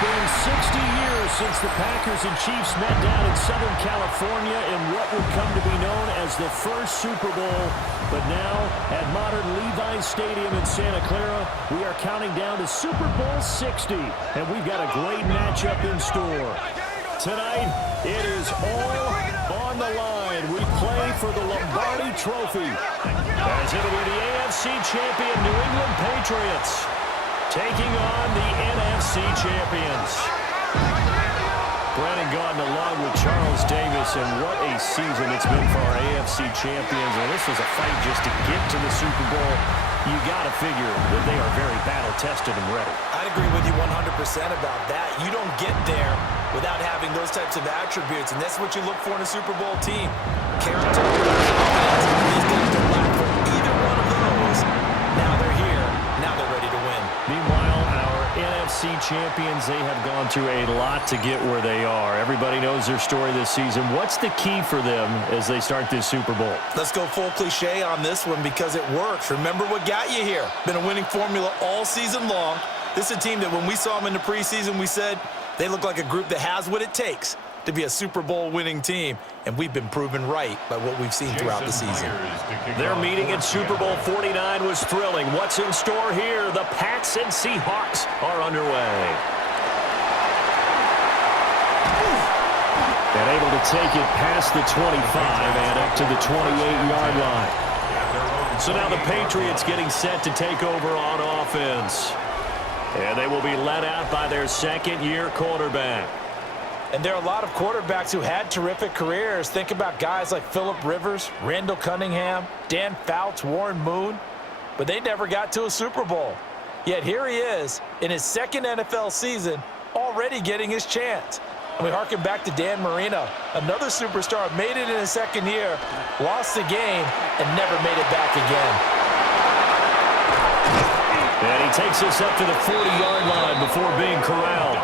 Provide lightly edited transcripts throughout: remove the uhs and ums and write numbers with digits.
been 60 years since the Packers and Chiefs met down in Southern California in what would come to be known as the first Super Bowl. But now, at modern Levi's Stadium in Santa Clara, we are counting down to Super Bowl 60. And we've got a great matchup in store. Tonight, it is all on the line. We play for the Lombardi Trophy. As it'll be the AFC champion New England Patriots taking on the NFC champions. Brandon Gaudin along with Charles Davis, and what a season it's been for our AFC champions. And this was a fight just to get to the Super Bowl. You got to figure that they are very battle-tested and ready. I'd agree with you 100% about that. You don't get there without having those types of attributes, and that's what you look for in a Super Bowl team. Character, confidence. These guys don't lack for either one of those. Now they're here. Now they're ready to win. Meanwhile, our NFC champions, they have gone through a lot to get where they are. Everybody knows their story this season. What's the key for them as they start this Super Bowl? Let's go full cliche on this one because it works. Remember what got you here. Been a winning formula all season long. This is a team that when we saw them in the preseason, we said they look like a group that has what it takes to be a Super Bowl winning team, and we've been proven right by what we've seen throughout the season. Their meeting at Super Bowl 49 was thrilling. What's in store here? The Pats and Seahawks are underway. And able to take it past the 25 and up to the 28-yard line. So now the Patriots getting set to take over on offense. And they will be led out by their second-year quarterback. And there are a lot of quarterbacks who had terrific careers. Think about guys like Phillip Rivers, Randall Cunningham, Dan Fouts, Warren Moon. But they never got to a Super Bowl. Yet here he is in his second NFL season already getting his chance. And we harken back to Dan Marino. Another superstar made it in his second year, lost the game, and never made it back again. And he takes us up to the 40-yard line before being corralled.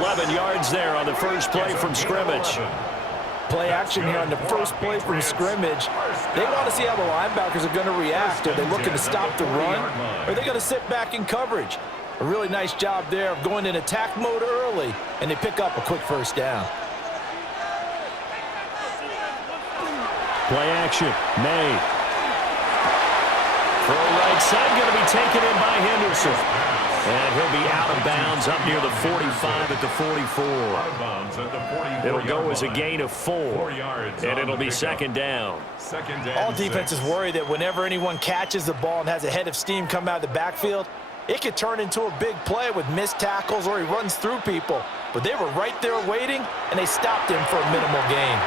11 yards there on the first play from scrimmage. Play action here on the first play from scrimmage. They want to see how the linebackers are going to react. Are they looking to stop the run? Or are they going to sit back in coverage? A really nice job there of going in attack mode early, and they pick up a quick first down. Play action. May. Throw right side, going to be taken in by Henderson. And he'll be out of bounds up near the 45 at the 44. It'll go as a gain of 4, and it'll be second down. All defenses worry that whenever anyone catches the ball and has a head of steam come out of the backfield, it could turn into a big play with missed tackles or he runs through people. But they were right there waiting, and they stopped him for a minimal gain.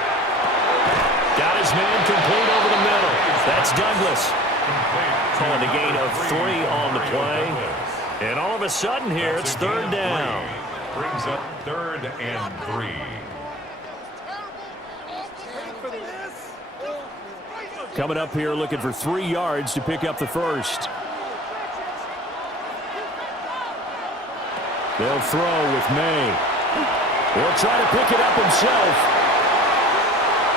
Got his man complete over the middle. That's Douglas. Calling a gain of 3 on the play. And all of a sudden here, it's third down. Brings up 3rd and 3. Coming up here looking for 3 yards to pick up the first. They'll throw with May. He'll try to pick it up himself.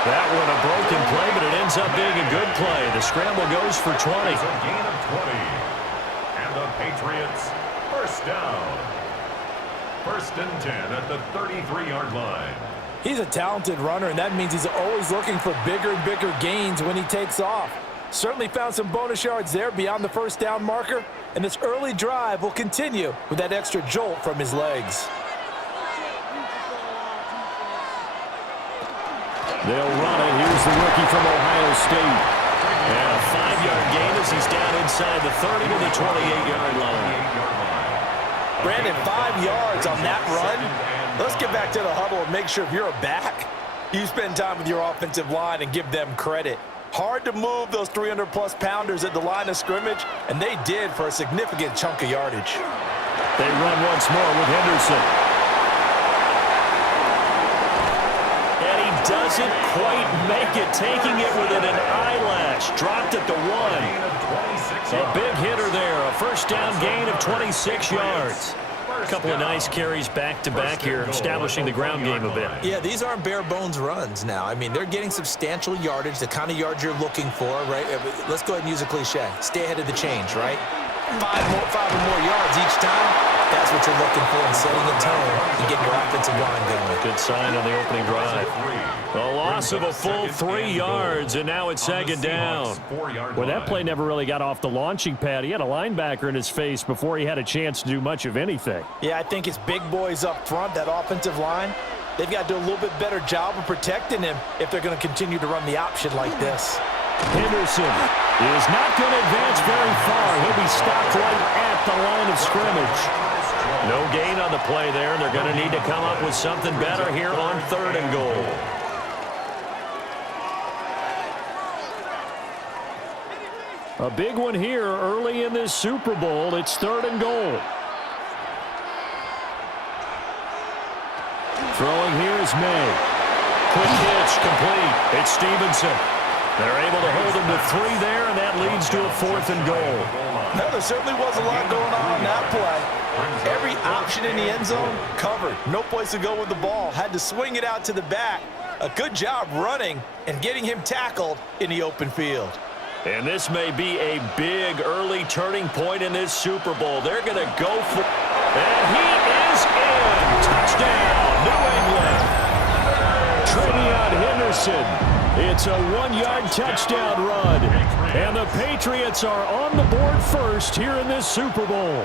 That one a broken play, but it ends up being a good play. The scramble goes for 20. It's a gain of 20. And the Patriots, first down. 1st and 10 at the 33-yard line. He's a talented runner, and that means he's always looking for bigger and bigger gains when he takes off. Certainly found some bonus yards there beyond the first down marker, and this early drive will continue with that extra jolt from his legs. They'll run it. Here's the rookie from Ohio State. And a 5-yard gain as he's down inside the 30 to the 28-yard line. Brandon, 5 yards on that run. Let's get back to the huddle and make sure if you're a back, you spend time with your offensive line and give them credit. Hard to move those 300-plus pounders at the line of scrimmage, and they did for a significant chunk of yardage. They run once more with Henderson. And he doesn't quite make it, taking it within an eyelash. Dropped at the 1. A big hitter there, a first down gain of 26 yards. A couple of nice carries back-to-back here, establishing the ground game a bit. Yeah, these aren't bare-bones runs now. I mean, they're getting substantial yardage, the kind of yards you're looking for, right? Let's go ahead and use a cliche. Stay ahead of the change, right? Five or more yards each time. That's what what you're looking for in setting a tone and getting your offensive line going. Good sign on the opening drive. A loss of a full 3 yards, and now it's second down. Well, that play never really got off the launching pad. He had a linebacker in his face before he had a chance to do much of anything. Yeah, I think it's big boys up front, that offensive line. They've got to do a little bit better job of protecting him if they're going to continue to run the option like this. Henderson is not going to advance very far. He'll be stopped right at the line of scrimmage. No gain on the play there. They're going to need to come up with something better here on 3rd and goal. A big one here early in this Super Bowl. It's 3rd and goal. Throwing here is May. Quick pitch, complete. It's Stevenson. They're able to hold him to 3 there, and that leads to a 4th and goal. No, there certainly was a lot going on that play. Every option in the end zone covered. No place to go with the ball. Had to swing it out to the back. A good job running and getting him tackled in the open field. And this may be a big early turning point in this Super Bowl. They're going to go for... And he is in. Touchdown, New England. Travion Henderson. It's a 1-yard touchdown run. And the Patriots are on the board first here in this Super Bowl.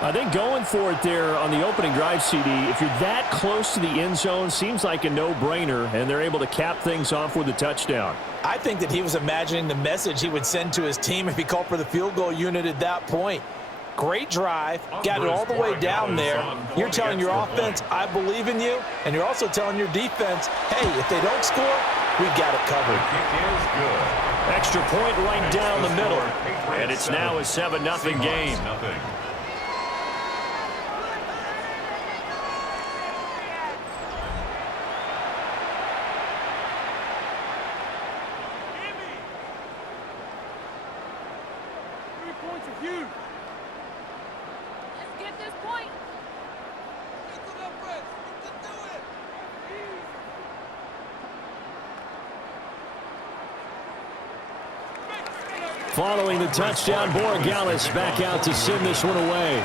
I think going for it there on the opening drive, CD, if you're that close to the end zone, seems like a no-brainer, and they're able to cap things off with a touchdown. I think that he was imagining the message he would send to his team if he called for the field goal unit at that point. Great drive, got it all the way down there. You're telling your offense, I believe in you, and you're also telling your defense, hey, if they don't score, we've got it covered. Extra point right down the middle, and it's now a 7-0 game. Following the touchdown, Borregales back out to send this one away.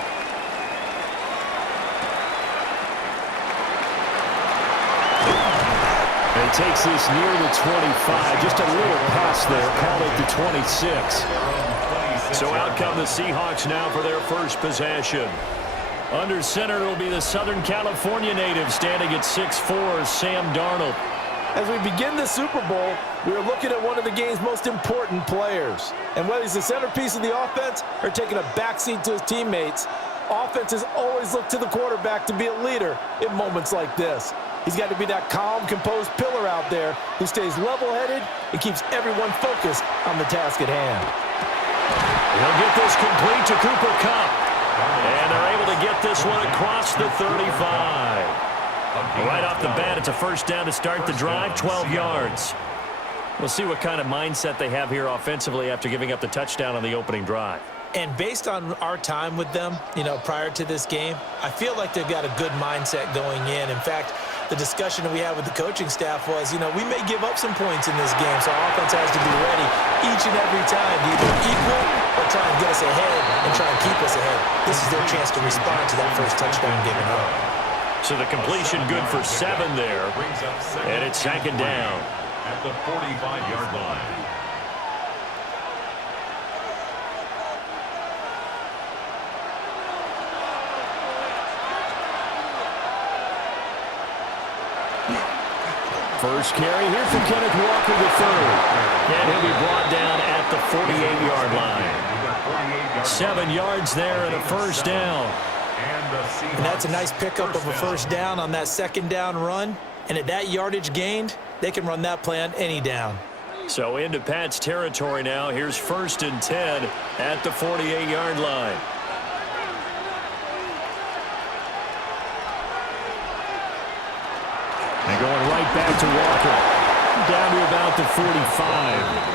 And he takes this near the 25. Just a little pass there. Call it the 26. So out come the Seahawks now for their first possession. Under center, it'll be the Southern California native standing at 6'4", Sam Darnold. As we begin the Super Bowl, we're looking at one of the game's most important players. And whether he's the centerpiece of the offense or taking a backseat to his teammates, offenses always look to the quarterback to be a leader in moments like this. He's got to be that calm, composed pillar out there who stays level-headed and keeps everyone focused on the task at hand. He'll get this complete to Cooper Kupp. And they're able to get this one across the 35. Right off the bat, it's a first down to start the drive, 12 yards. We'll see what kind of mindset they have here offensively after giving up the touchdown on the opening drive. And based on our time with them, prior to this game, I feel like they've got a good mindset going in. In fact, the discussion that we had with the coaching staff was, we may give up some points in this game, so our offense has to be ready each and every time to either equal or try and get us ahead and try and keep us ahead. This is their chance to respond to that first touchdown given up. So the completion good for 7 there, and it's second down. At the 45-yard line. First carry here from Kenneth Walker III. And he'll be brought down at the 48-yard line. 7 yards there and a first down. And that's a nice pickup of a first down on that second down run. And at that yardage gained, they can run that play on any down. So into Pat's territory now. Here's 1st and 10 at the 48-yard line. And going right back to Walker. Down to about the 45.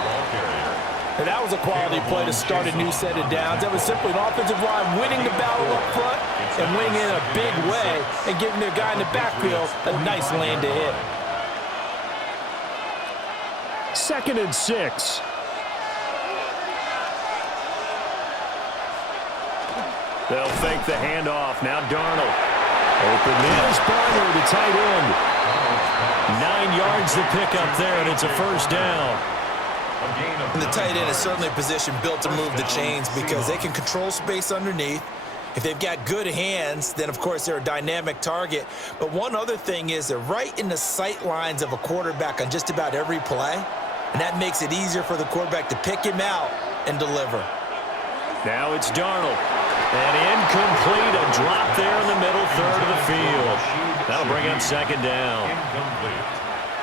And that was a quality play to start a new set of downs. That was simply an offensive line winning the battle up front and winning in a big way and giving their guy in the backfield a nice lane to hit. 2nd and 6. They'll fake the handoff. Now Darnold. Open man is Barner, the tight end. 9 yards to pick up there, and it's a first down. And the tight end is certainly a position built to move the chains because they can control space underneath. If they've got good hands, then, of course, they're a dynamic target. But one other thing is they're right in the sight lines of a quarterback on just about every play, and that makes it easier for the quarterback to pick him out and deliver. Now it's Darnold. And incomplete, a drop there in the middle third of the field. That'll bring up second down.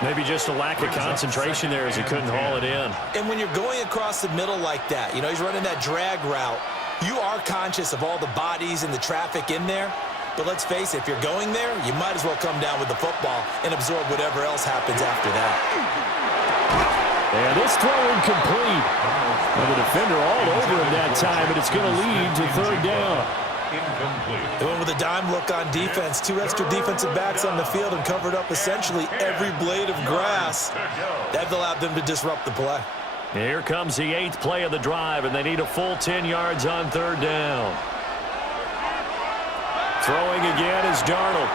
Maybe just a lack of concentration there as he couldn't haul it in. And when you're going across the middle like that, you know, he's running that drag route, you are conscious of all the bodies and the traffic in there. But let's face it, if you're going there, you might as well come down with the football and absorb whatever else happens after that. And this throw incomplete. And the defender all over him that time, and it's going to lead to third down. They went with a dime look on defense. 2 extra defensive backs on the field and covered up essentially every blade of grass. That allowed them to disrupt the play. Here comes the 8th play of the drive, and they need a full 10 yards on third down. Throwing again is Darnold.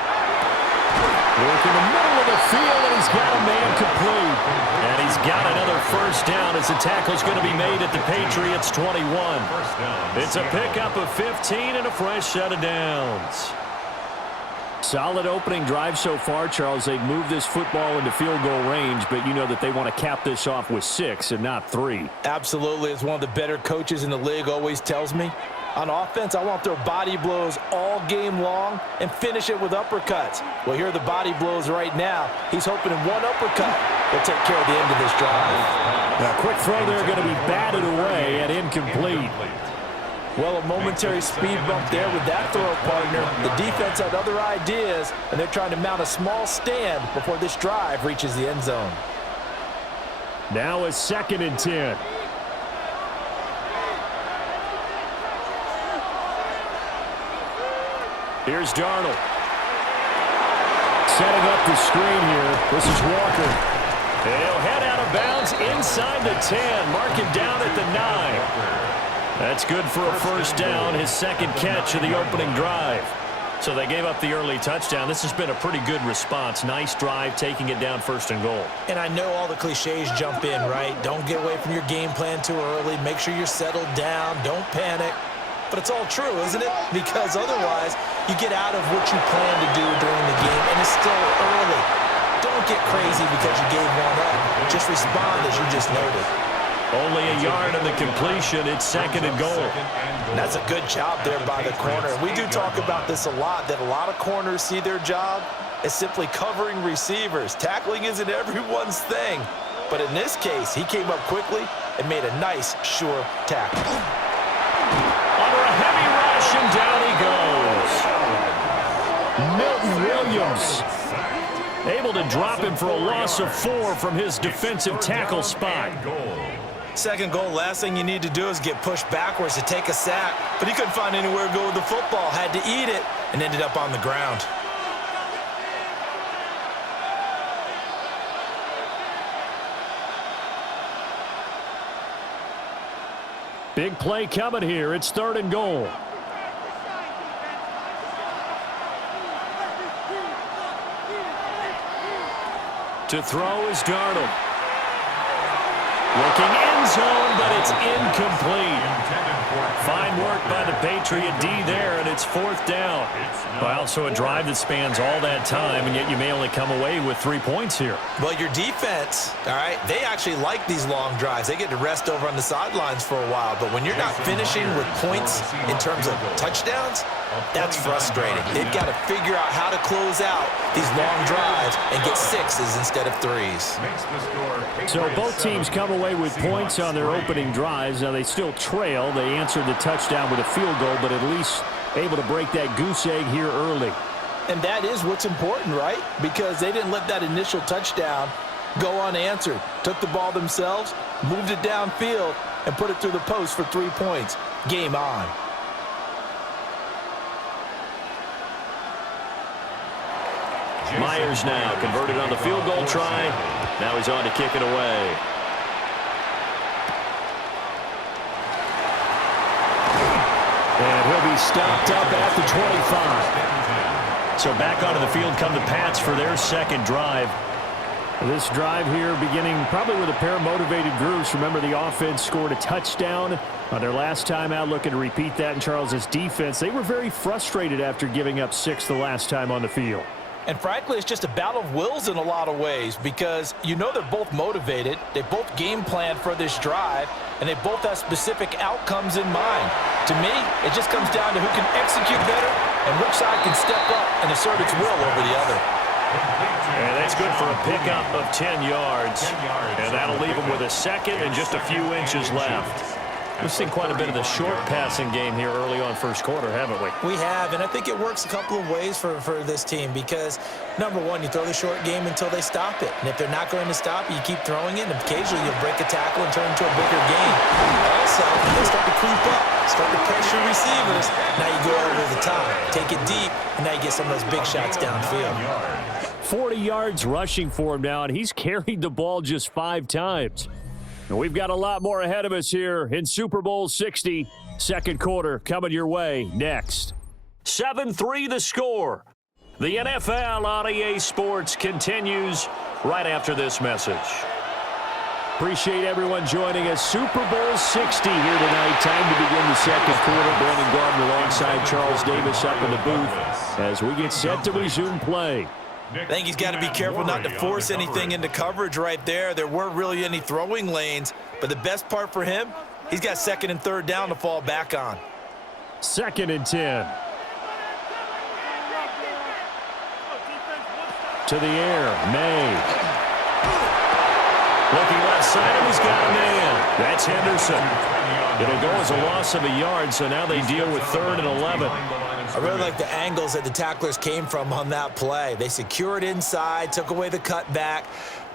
Work in the middle of the field, and he's got a man complete. And he's got another first down as the tackle's going to be made at the Patriots' 21. It's a pickup of 15 and a fresh set of downs. Solid opening drive so far, Charles. They've moved this football into field goal range, but you know that they want to cap this off with 6 and not 3. Absolutely. As one of the better coaches in the league always tells me, on offense, I want their body blows all game long and finish it with uppercuts. Well, here are the body blows right now. He's hoping in one uppercut will take care of the end of this drive. Now, quick throw there going to be batted away and incomplete. Well, a momentary speed bump there with that throw, partner. The defense had other ideas, and they're trying to mount a small stand before this drive reaches the end zone. Now a 2nd and 10. Here's Darnold. Setting up the screen here. This is Walker. He'll head out of bounds inside the 10. Mark him down at the 9. That's good for a first down, his 2nd catch of the opening drive. So they gave up the early touchdown. This has been a pretty good response. Nice drive, taking it down 1st and goal. And I know all the cliches jump in, right? Don't get away from your game plan too early. Make sure you're settled down. Don't panic. But it's all true, isn't it? Because otherwise, you get out of what you plan to do during the game, and it's still early. Don't get crazy because you gave one up. Just respond as you just noted. Only a yard on the completion. It's 2nd and goal. And that's a good job there by the corner. We do talk about this a lot, that a lot of corners see their job as simply covering receivers. Tackling isn't everyone's thing. But in this case, he came up quickly and made a nice, sure tackle. Under a heavy rush, and down he goes. Milton Williams able to drop him for a loss of 4 from his defensive tackle spot. 2nd goal, last thing you need to do is get pushed backwards to take a sack. But he couldn't find anywhere to go with the football, had to eat it, and ended up on the ground. Big play coming here. It's 3rd and goal. To throw is Darnold. Looking end zone, but it's incomplete. Fine work by the Patriot D there, and it's 4th down. Well, so a drive that spans all that time, and yet you may only come away with 3 points here. Well, your defense, all right, they actually like these long drives. They get to rest over on the sidelines for a while. But when you're not finishing with points in terms of touchdowns, that's frustrating. They've got to figure out how to close out these long drives and get 6s instead of 3s. So both teams come away with points on their opening drives. Now, they still trail. They answered the touchdown with a field goal, but at least able to break that goose egg here early. And that is what's important, right? Because they didn't let that initial touchdown go unanswered. Took the ball themselves, moved it downfield, and put it through the post for 3 points. Game on. Myers now converted on the field goal try. Now he's on to kick it away. And he'll be He's stopped up at the 25. So back onto the field come the Pats for their second drive. This drive here beginning probably with a pair of motivated groups. Remember, the offense scored a touchdown on their last time out, looking to repeat that in Charles's defense. They were very frustrated after giving up 6 the last time on the field. And frankly, it's just a battle of wills in a lot of ways because you know they're both motivated. They both game plan for this drive, and they both have specific outcomes in mind. To me, it just comes down to who can execute better and which side can step up and assert its will over the other. And that's good for a pickup of 10 yards. And that'll leave them with a second and just a few inches left. We've seen quite a bit of the short passing game here early on first quarter, haven't we? We have, and I think it works a couple of ways for this team because, number one, you throw the short game until they stop it. And if they're not going to stop it, you keep throwing it, and occasionally you'll break a tackle and turn it into a bigger game. Also, they start to creep up, start to pressure receivers. Now you go over the top, take it deep, and now you get some of those big shots downfield. 40 yards rushing for him now, and he's carried the ball just 5 times. And we've got a lot more ahead of us here in Super Bowl 60. Second quarter coming your way next. 7-3 the score. The NFL on EA Sports continues right after this message. Appreciate everyone joining us. Super Bowl 60 here tonight. Time to begin the second quarter. Brandon Gardner alongside Charles Davis up in the booth as we get set to resume play. I think he's got to be careful not to force anything into coverage right there. There weren't really any throwing lanes, but the best part for him, he's got second and third down to fall back on. 2nd and 10. To the air, May. Looking left side, and he's got a man. That's Henderson. It'll go as a loss of a yard, so now they deal with 3rd and 11. I really like the angles that the tacklers came from on that play. They secured inside, took away the cutback.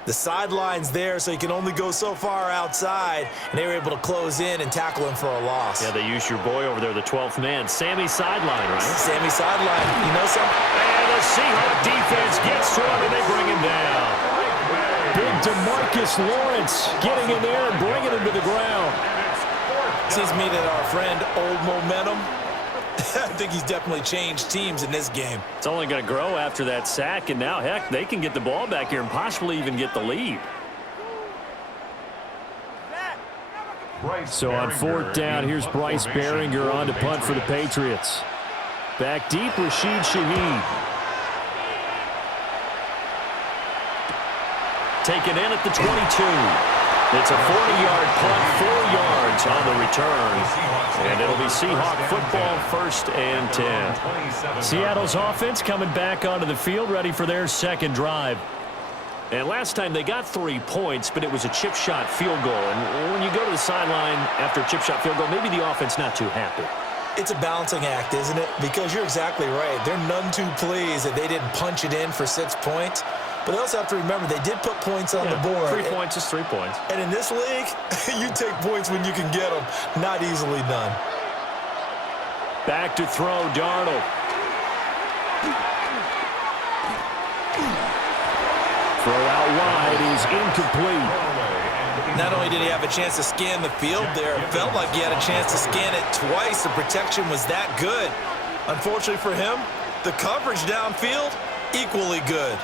The sideline's there, so you can only go so far outside, and they were able to close in and tackle him for a loss. Yeah, they used your boy over there, the 12th man. Sammy sideline, right? Sammy sideline. You know something? And the Seahawks defense gets to him, and they bring him down. Big DeMarcus Lawrence getting in there and bringing him to the ground. Seems to me that our friend Old Momentum, I think he's definitely changed teams in this game. It's only going to grow after that sack, and now, heck, they can get the ball back here and possibly even get the lead. So on 4th down, here's Bryce Behringer on to punt for the Patriots. Back deep, Rashid Shaheed. Taken in at the 22. It's a 40-yard punt, 4 yards on the return. And it'll be Seahawk football, 1st and 10. Seattle's offense coming back onto the field, ready for their second drive. And last time they got 3 points, but it was a chip shot field goal. And when you go to the sideline after a chip shot field goal, maybe the offense not too happy. It's a balancing act, isn't it? Because you're exactly right. They're none too pleased that they didn't punch it in for 6 points. But they also have to remember they did put points on the board. 3 points is 3 points. And in this league, you take points when you can get them. Not easily done. Back to throw, Darnold. Throw out wide is incomplete. Not only did he have a chance to scan the field there, it felt like he had a chance to scan it twice. The protection was that good. Unfortunately for him, the coverage downfield, equally good.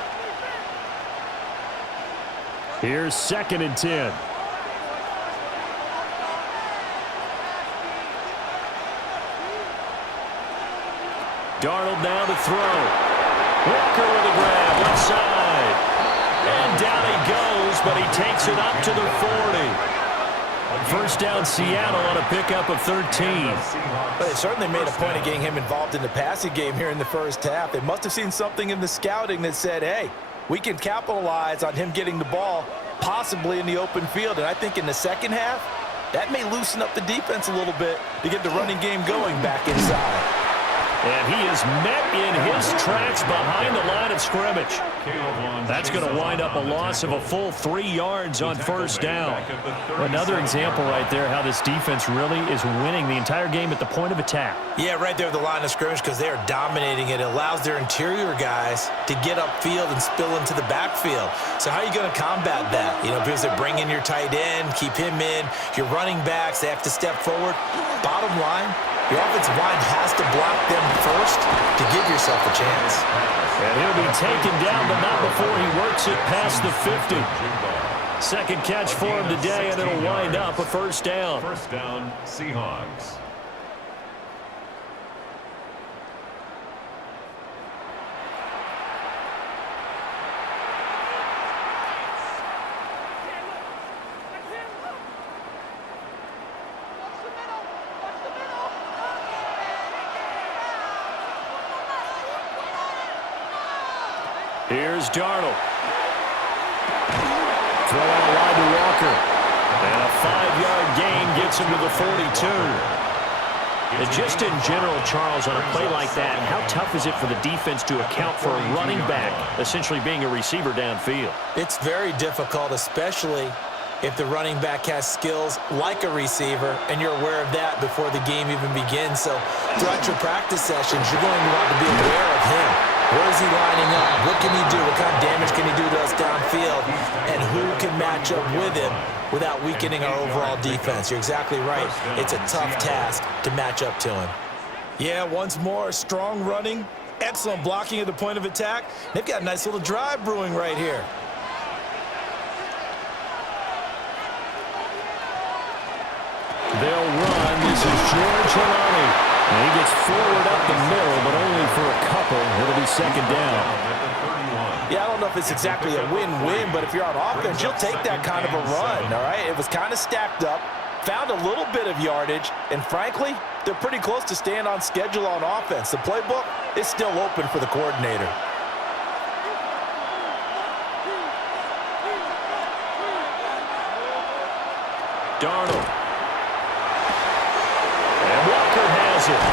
Here's 2nd and 10. Darnold now to throw. Walker with a grab, left side. And down he goes, but he takes it up to the 40. 1st down Seattle on a pickup of 13. But they certainly made a point of getting him involved in the passing game here in the first half. They must have seen something in the scouting that said, hey, we can capitalize on him getting the ball possibly in the open field. And I think in the second half, that may loosen up the defense a little bit to get the running game going back inside. And he is met in his tracks behind the line of scrimmage. That's going to wind up a loss of a full 3 yards on 1st down. Another example right there how this defense really is winning the entire game at the point of attack. Yeah, right there at the line of scrimmage because they are dominating it. It allows their interior guys to get upfield and spill into the backfield. So how are you going to combat that? You know, because they bring in your tight end, keep him in. Your running backs, they have to step forward. Bottom line, Your offensive line has to block them first to give yourself a chance. And he'll be taken down, but not before he works it past the 50. Second catch for him today, and it'll wind up a first down. First down, Seahawks. Here's Darnold. Throw out wide to Walker. And a 5-yard gain gets him to the 42. And just in general, Charles, on a play like that, how tough is it for the defense to account for a running back essentially being a receiver downfield? It's very difficult, especially if the running back has skills like a receiver, and you're aware of that before the game even begins. So throughout your practice sessions, you're going to want to be aware of him. Where is he lining up? What can he do? What kind of damage can he do to us downfield? And who can match up with him without weakening our overall defense? You're exactly right. It's a tough task to match up to him. Yeah, once more, strong running, excellent blocking at the point of attack. They've got a nice little drive brewing right here. They'll run. This is George Halani. And he gets forward up the middle, but only for a couple. It'll be second down. Yeah, I don't know if it's exactly a win-win, but if you're on offense, you'll take that kind of a run, all right? It was kind of stacked up, found a little bit of yardage, and frankly, they're pretty close to staying on schedule on offense. The playbook is still open for the coordinator. Darnold. And Walker has it.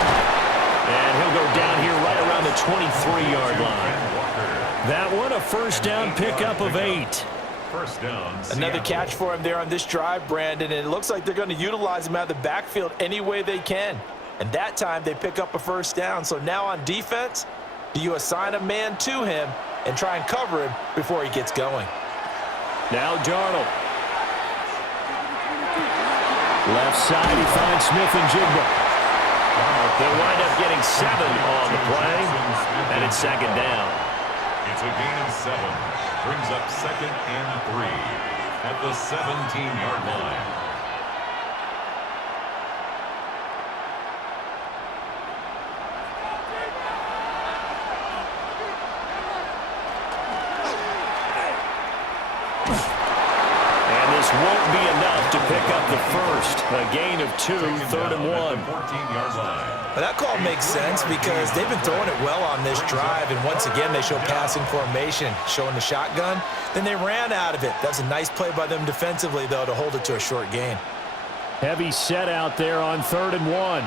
And he'll go down here right around the 23-yard line. That one, a first down pickup of 8. First down, Another catch for him there on this drive, Brandon, and it looks like they're going to utilize him out of the backfield any way they can. And that time they pick up a first down. So now on defense, do you assign a man to him and try and cover him before he gets going? Now Darnold. Left side, he finds Smith and Jigba. They'll wind up getting 7 on the play, and it's second down. It's a gain of 7. Brings up second and 3 at the 17-yard line. Won't be enough to pick up the first. A gain of 2, third and 1. 14-yard line. Well, that call makes sense because they've been throwing it well on this drive, and once again they show passing formation, showing the shotgun. Then they ran out of it. That's a nice play by them defensively, though, to hold it to a short gain. Heavy set out there on third and 1.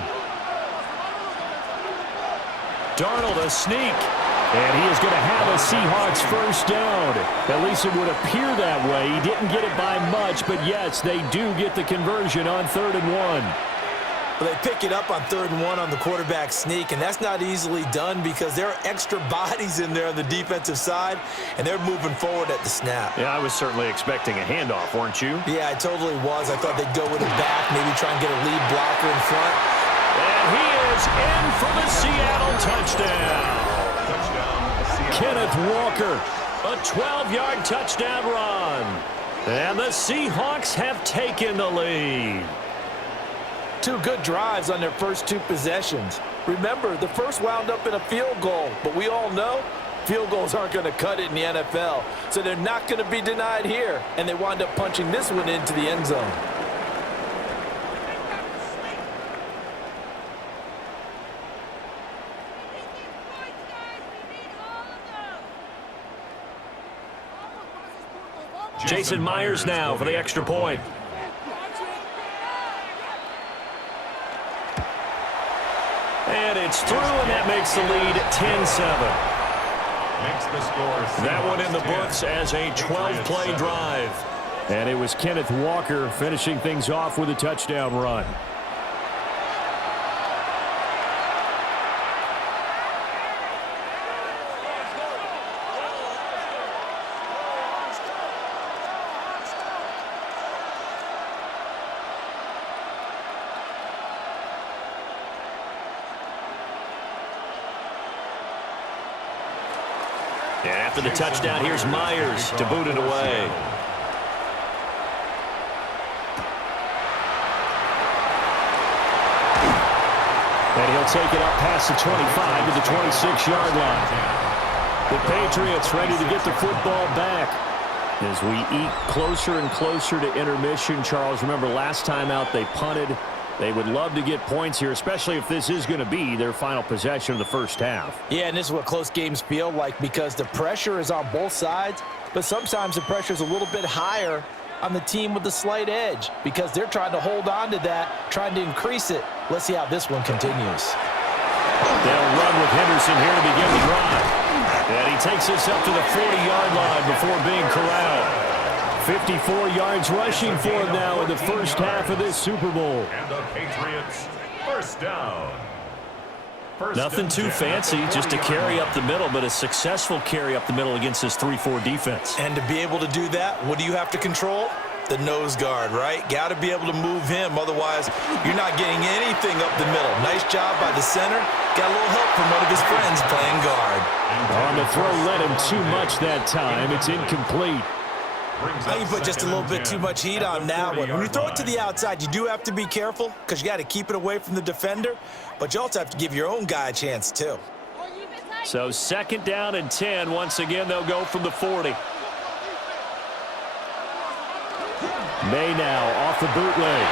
Darnold a sneak. And he is going to have a Seahawks first down. At least it would appear that way. He didn't get it by much, but yes, they do get the conversion on third and 1. Well, they pick it up on third and 1 on the quarterback sneak, and that's not easily done because there are extra bodies in there on the defensive side, and they're moving forward at the snap. Yeah, I was certainly expecting a handoff, weren't you? Yeah, I totally was. I thought they'd go with it back, maybe try and get a lead blocker in front. And he is in for the Seattle touchdown. Kenneth Walker, a 12-yard touchdown run. And the Seahawks have taken the lead. 2 good drives on their first 2 possessions. Remember, the first wound up in a field goal, but we all know field goals aren't going to cut it in the NFL. So they're not going to be denied here, and they wind up punching this one into the end zone. Jason Myers now for the extra point. And it's through, and that makes the lead 10-7. That one in the books as a 12-play drive. And it was Kenneth Walker finishing things off with a touchdown run. And after the touchdown, here's Myers to boot it away. And he'll take it up past the 25 to the 26-yard line. The Patriots ready to get the football back. As we eke closer and closer to intermission, Charles, remember last time out they punted. They would love to get points here, especially if this is going to be their final possession of the first half. Yeah, and this is what close games feel like because the pressure is on both sides, but sometimes the pressure is a little bit higher on the team with the slight edge because they're trying to hold on to that, trying to increase it. Let's see how this one continues. They'll run with Henderson here to begin the drive. And he takes us up to the 40-yard line before being corralled. 54 yards rushing for him now in the first half of this Super Bowl. And the Patriots, first down. Nothing too fancy, just a carry up the middle, but a successful carry up the middle against this 3-4 defense. And to be able to do that, what do you have to control? The nose guard, right? Got to be able to move him, otherwise you're not getting anything up the middle. Nice job by the center. Got a little help from one of his friends playing guard. On the throw, led him too much that time. It's incomplete. Now you put just a little bit too much heat on that one. When you throw it to the outside, you do have to be careful because you got to keep it away from the defender, but you also have to give your own guy a chance too. So 2nd down and 10. Once again, they'll go from the 40. May now off the bootleg.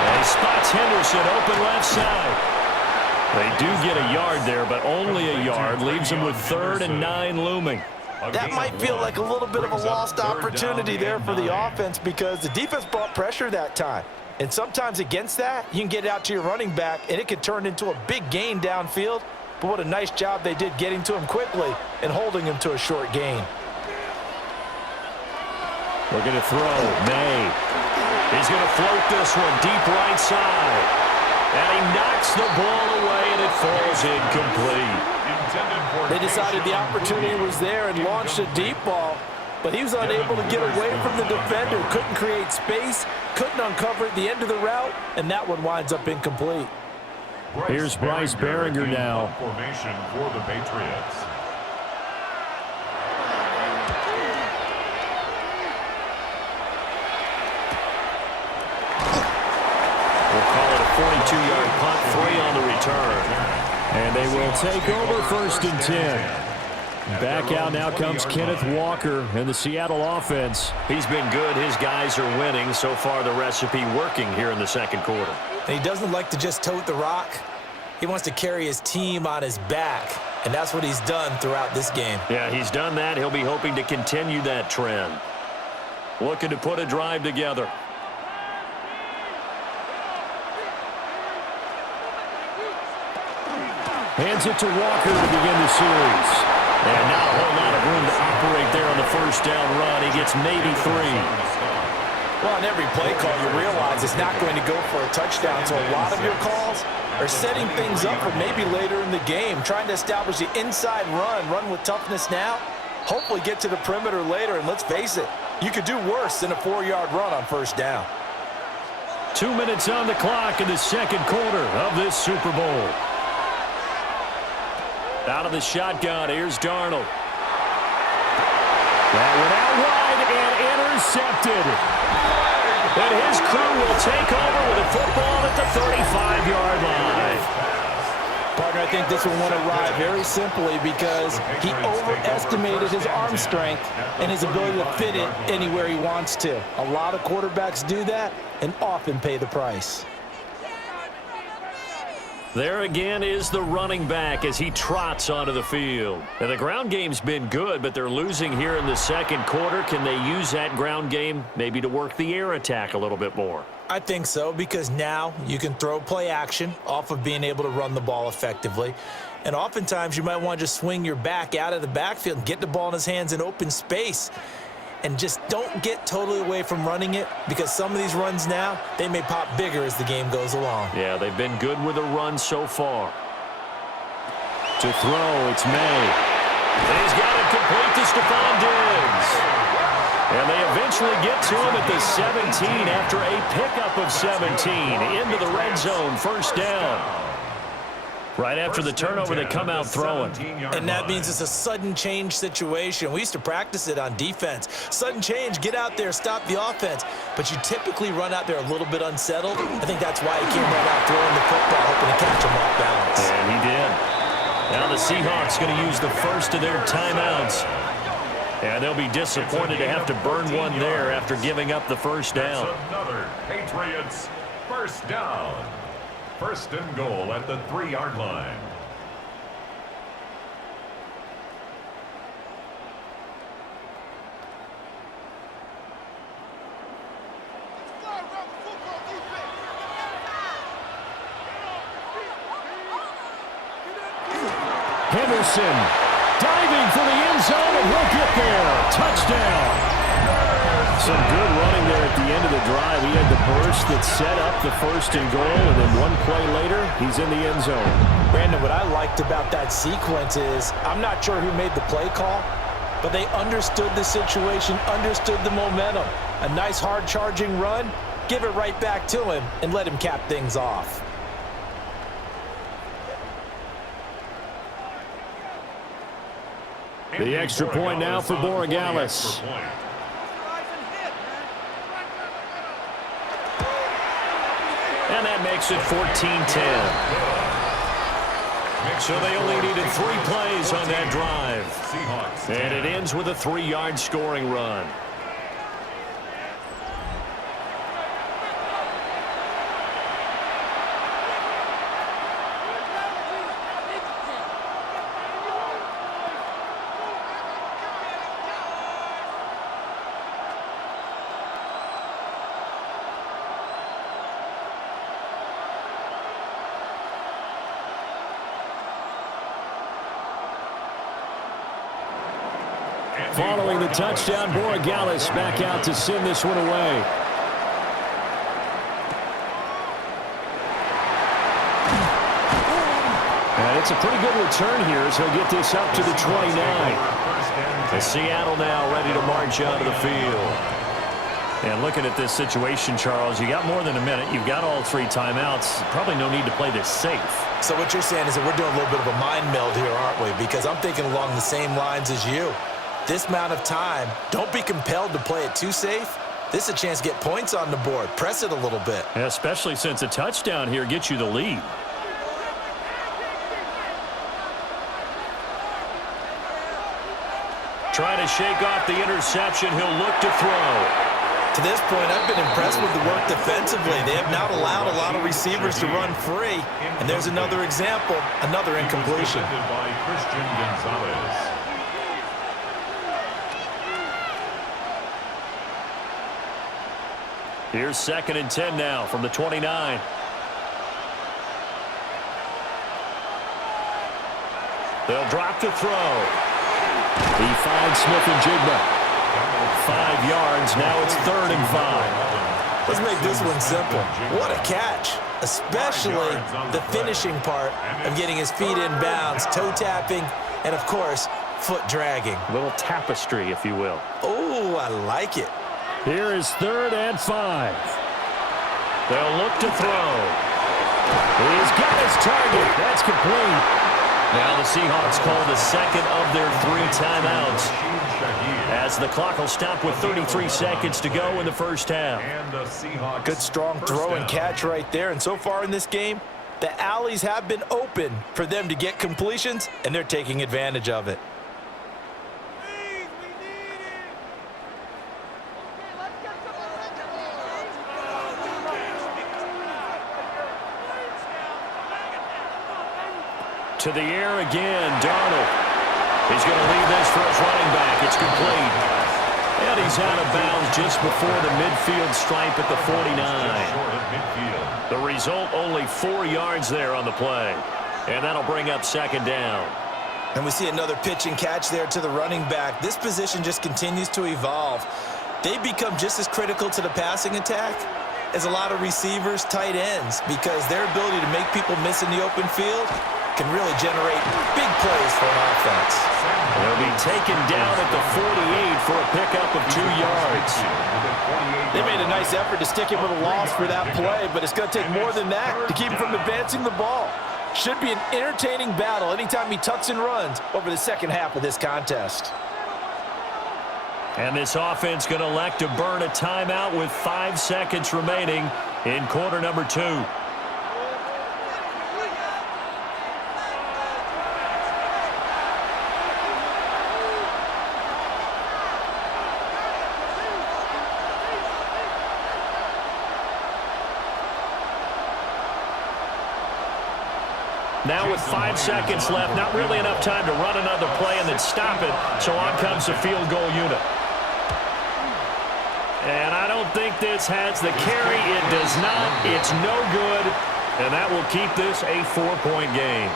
And he spots Henderson open left side. They do get a yard there, but only a yard. Leaves them with 3rd and 9 looming. That might feel like a little bit of a lost opportunity there for the offense because the defense brought pressure that time. And sometimes against that, you can get it out to your running back, and it could turn into a big gain downfield. But what a nice job they did getting to him quickly and holding him to a short gain. Looking to throw. May. He's going to float this one deep right side. And he knocks the ball away, and it falls incomplete. They decided the opportunity was there and launched a deep ball, but he was unable to get away from the defender. Couldn't create space, couldn't uncover at the end of the route, and that one winds up incomplete. Here's Bryce Behringer now. Formation for the Patriots. We'll call it a 42-yard punt, 3 on the return. And they will take over 1st and 10. Back out now comes Kenneth Walker and the Seattle offense. He's been good. His guys are winning. So far, the recipe working here in the 2nd quarter. And he doesn't like to just tote the rock. He wants to carry his team on his back, and that's what he's done throughout this game. Yeah, he's done that. He'll be hoping to continue that trend. Looking to put a drive together. Hands it to Walker to begin the series. And not a whole lot of room to operate there on the 1st down run. He gets maybe 3. Well, on every play call, you realize it's not going to go for a touchdown, so a lot of your calls are setting things up for maybe later in the game, trying to establish the inside run with toughness now, hopefully get to the perimeter later, and let's face it, you could do worse than a 4-yard run on 1st down. 2 minutes on the clock in the 2nd quarter of this Super Bowl. Out of the shotgun, here's Darnold. That went out wide and intercepted. And his crew will take over with a football at the 35-yard line. Partner, I think this one went awry very simply because he overestimated his arm strength and his ability to fit it anywhere he wants to. A lot of quarterbacks do that and often pay the price. There again is the running back as he trots onto the field. And the ground game's been good, but they're losing here in the 2nd quarter. Can they use that ground game maybe to work the air attack a little bit more? I think so, because now you can throw play action off of being able to run the ball effectively. And oftentimes you might want to just swing your back out of the backfield and get the ball in his hands in open space. And just don't get totally away from running it, because some of these runs now, they may pop bigger as the game goes along. Yeah, they've been good with a run so far. To throw, it's May. And he's got it complete to Stephon Diggs. And they eventually get to him at the 17 after a pickup of 17 into the red zone, 1st down. Right after the turnover, they come out throwing. And that means it's a sudden change situation. We used to practice it on defense. Sudden change, get out there, stop the offense. But you typically run out there a little bit unsettled. I think that's why he came right out throwing the football, hoping to catch him off balance. And he did. Now the Seahawks going to use the first of their timeouts. And they'll be disappointed to have to burn one there after giving up the first down. Another Patriots first down. First and goal at the 3-yard line. Henderson diving for the end zone, and he'll get there. Touchdown. Some good running there at the end of the drive. He had the burst that set up the first and goal, and then one play later, he's in the end zone. Brandon, what I liked about that sequence is I'm not sure who made the play call, but they understood the situation, understood the momentum. A nice hard-charging run, give it right back to him, and let him cap things off. The extra point now for Borregales. And that makes it 14-10. So they only needed 3 plays on that drive. And it ends with a 3-yard scoring run. Following the touchdown, Borregales back out to send this one away. And it's a pretty good return here as he'll get this up to the 29. And Seattle now ready to march out of the field. And looking at this situation, Charles, you got more than a minute. You've got all 3 timeouts. Probably no need to play this safe. So what you're saying is that we're doing a little bit of a mind meld here, aren't we? Because I'm thinking along the same lines as you. This amount of time, don't be compelled to play it too safe. This is a chance to get points on the board. Press it a little bit. Yeah, especially since a touchdown here gets you the lead. Trying to shake off the interception. He'll look to throw. To this point, I've been impressed with the work defensively. They have not allowed a lot of receivers to run free. And there's another example, another incompletion. By Christian Gonzalez. Here's 2nd and 10 now from the 29. They'll drop to throw. He finds Smith-Njigba. 5 yards. Now it's 3rd and 5. Let's make this one simple. What a catch, especially the finishing part of getting his feet in bounds, toe tapping, and, of course, foot dragging. A little tapestry, if you will. Oh, I like it. Here is 3rd and 5. They'll look to throw. He's got his target. That's complete. Now the Seahawks call the 2nd of their 3 timeouts, as the clock will stop with 33 seconds to go in the first half. Good strong throw and catch right there. And so far in this game, the alleys have been open for them to get completions, and they're taking advantage of it. To the air again, Darnold. He's going to leave this for his running back. It's complete. And he's out of bounds just before the midfield stripe at the 49. The result, only 4 yards there on the play. And that'll bring up 2nd down. And we see another pitch and catch there to the running back. This position just continues to evolve. They become just as critical to the passing attack as a lot of receivers, tight ends, because their ability to make people miss in the open field can really generate big plays for an offense. They'll be taken down at the 48 for a pickup of 2 yards. They made a nice effort to stick him with a loss for that play, but it's going to take more than that to keep him from advancing the ball. Should be an entertaining battle anytime he tucks and runs over the second half of this contest. And this offense going to elect to burn a timeout with 5 seconds remaining in quarter number 2. Now with 5 seconds left, not really enough time to run another play and then stop it, so on comes the field goal unit. And I don't think this has the carry. It does not. It's no good, and that will keep this a 4-point game.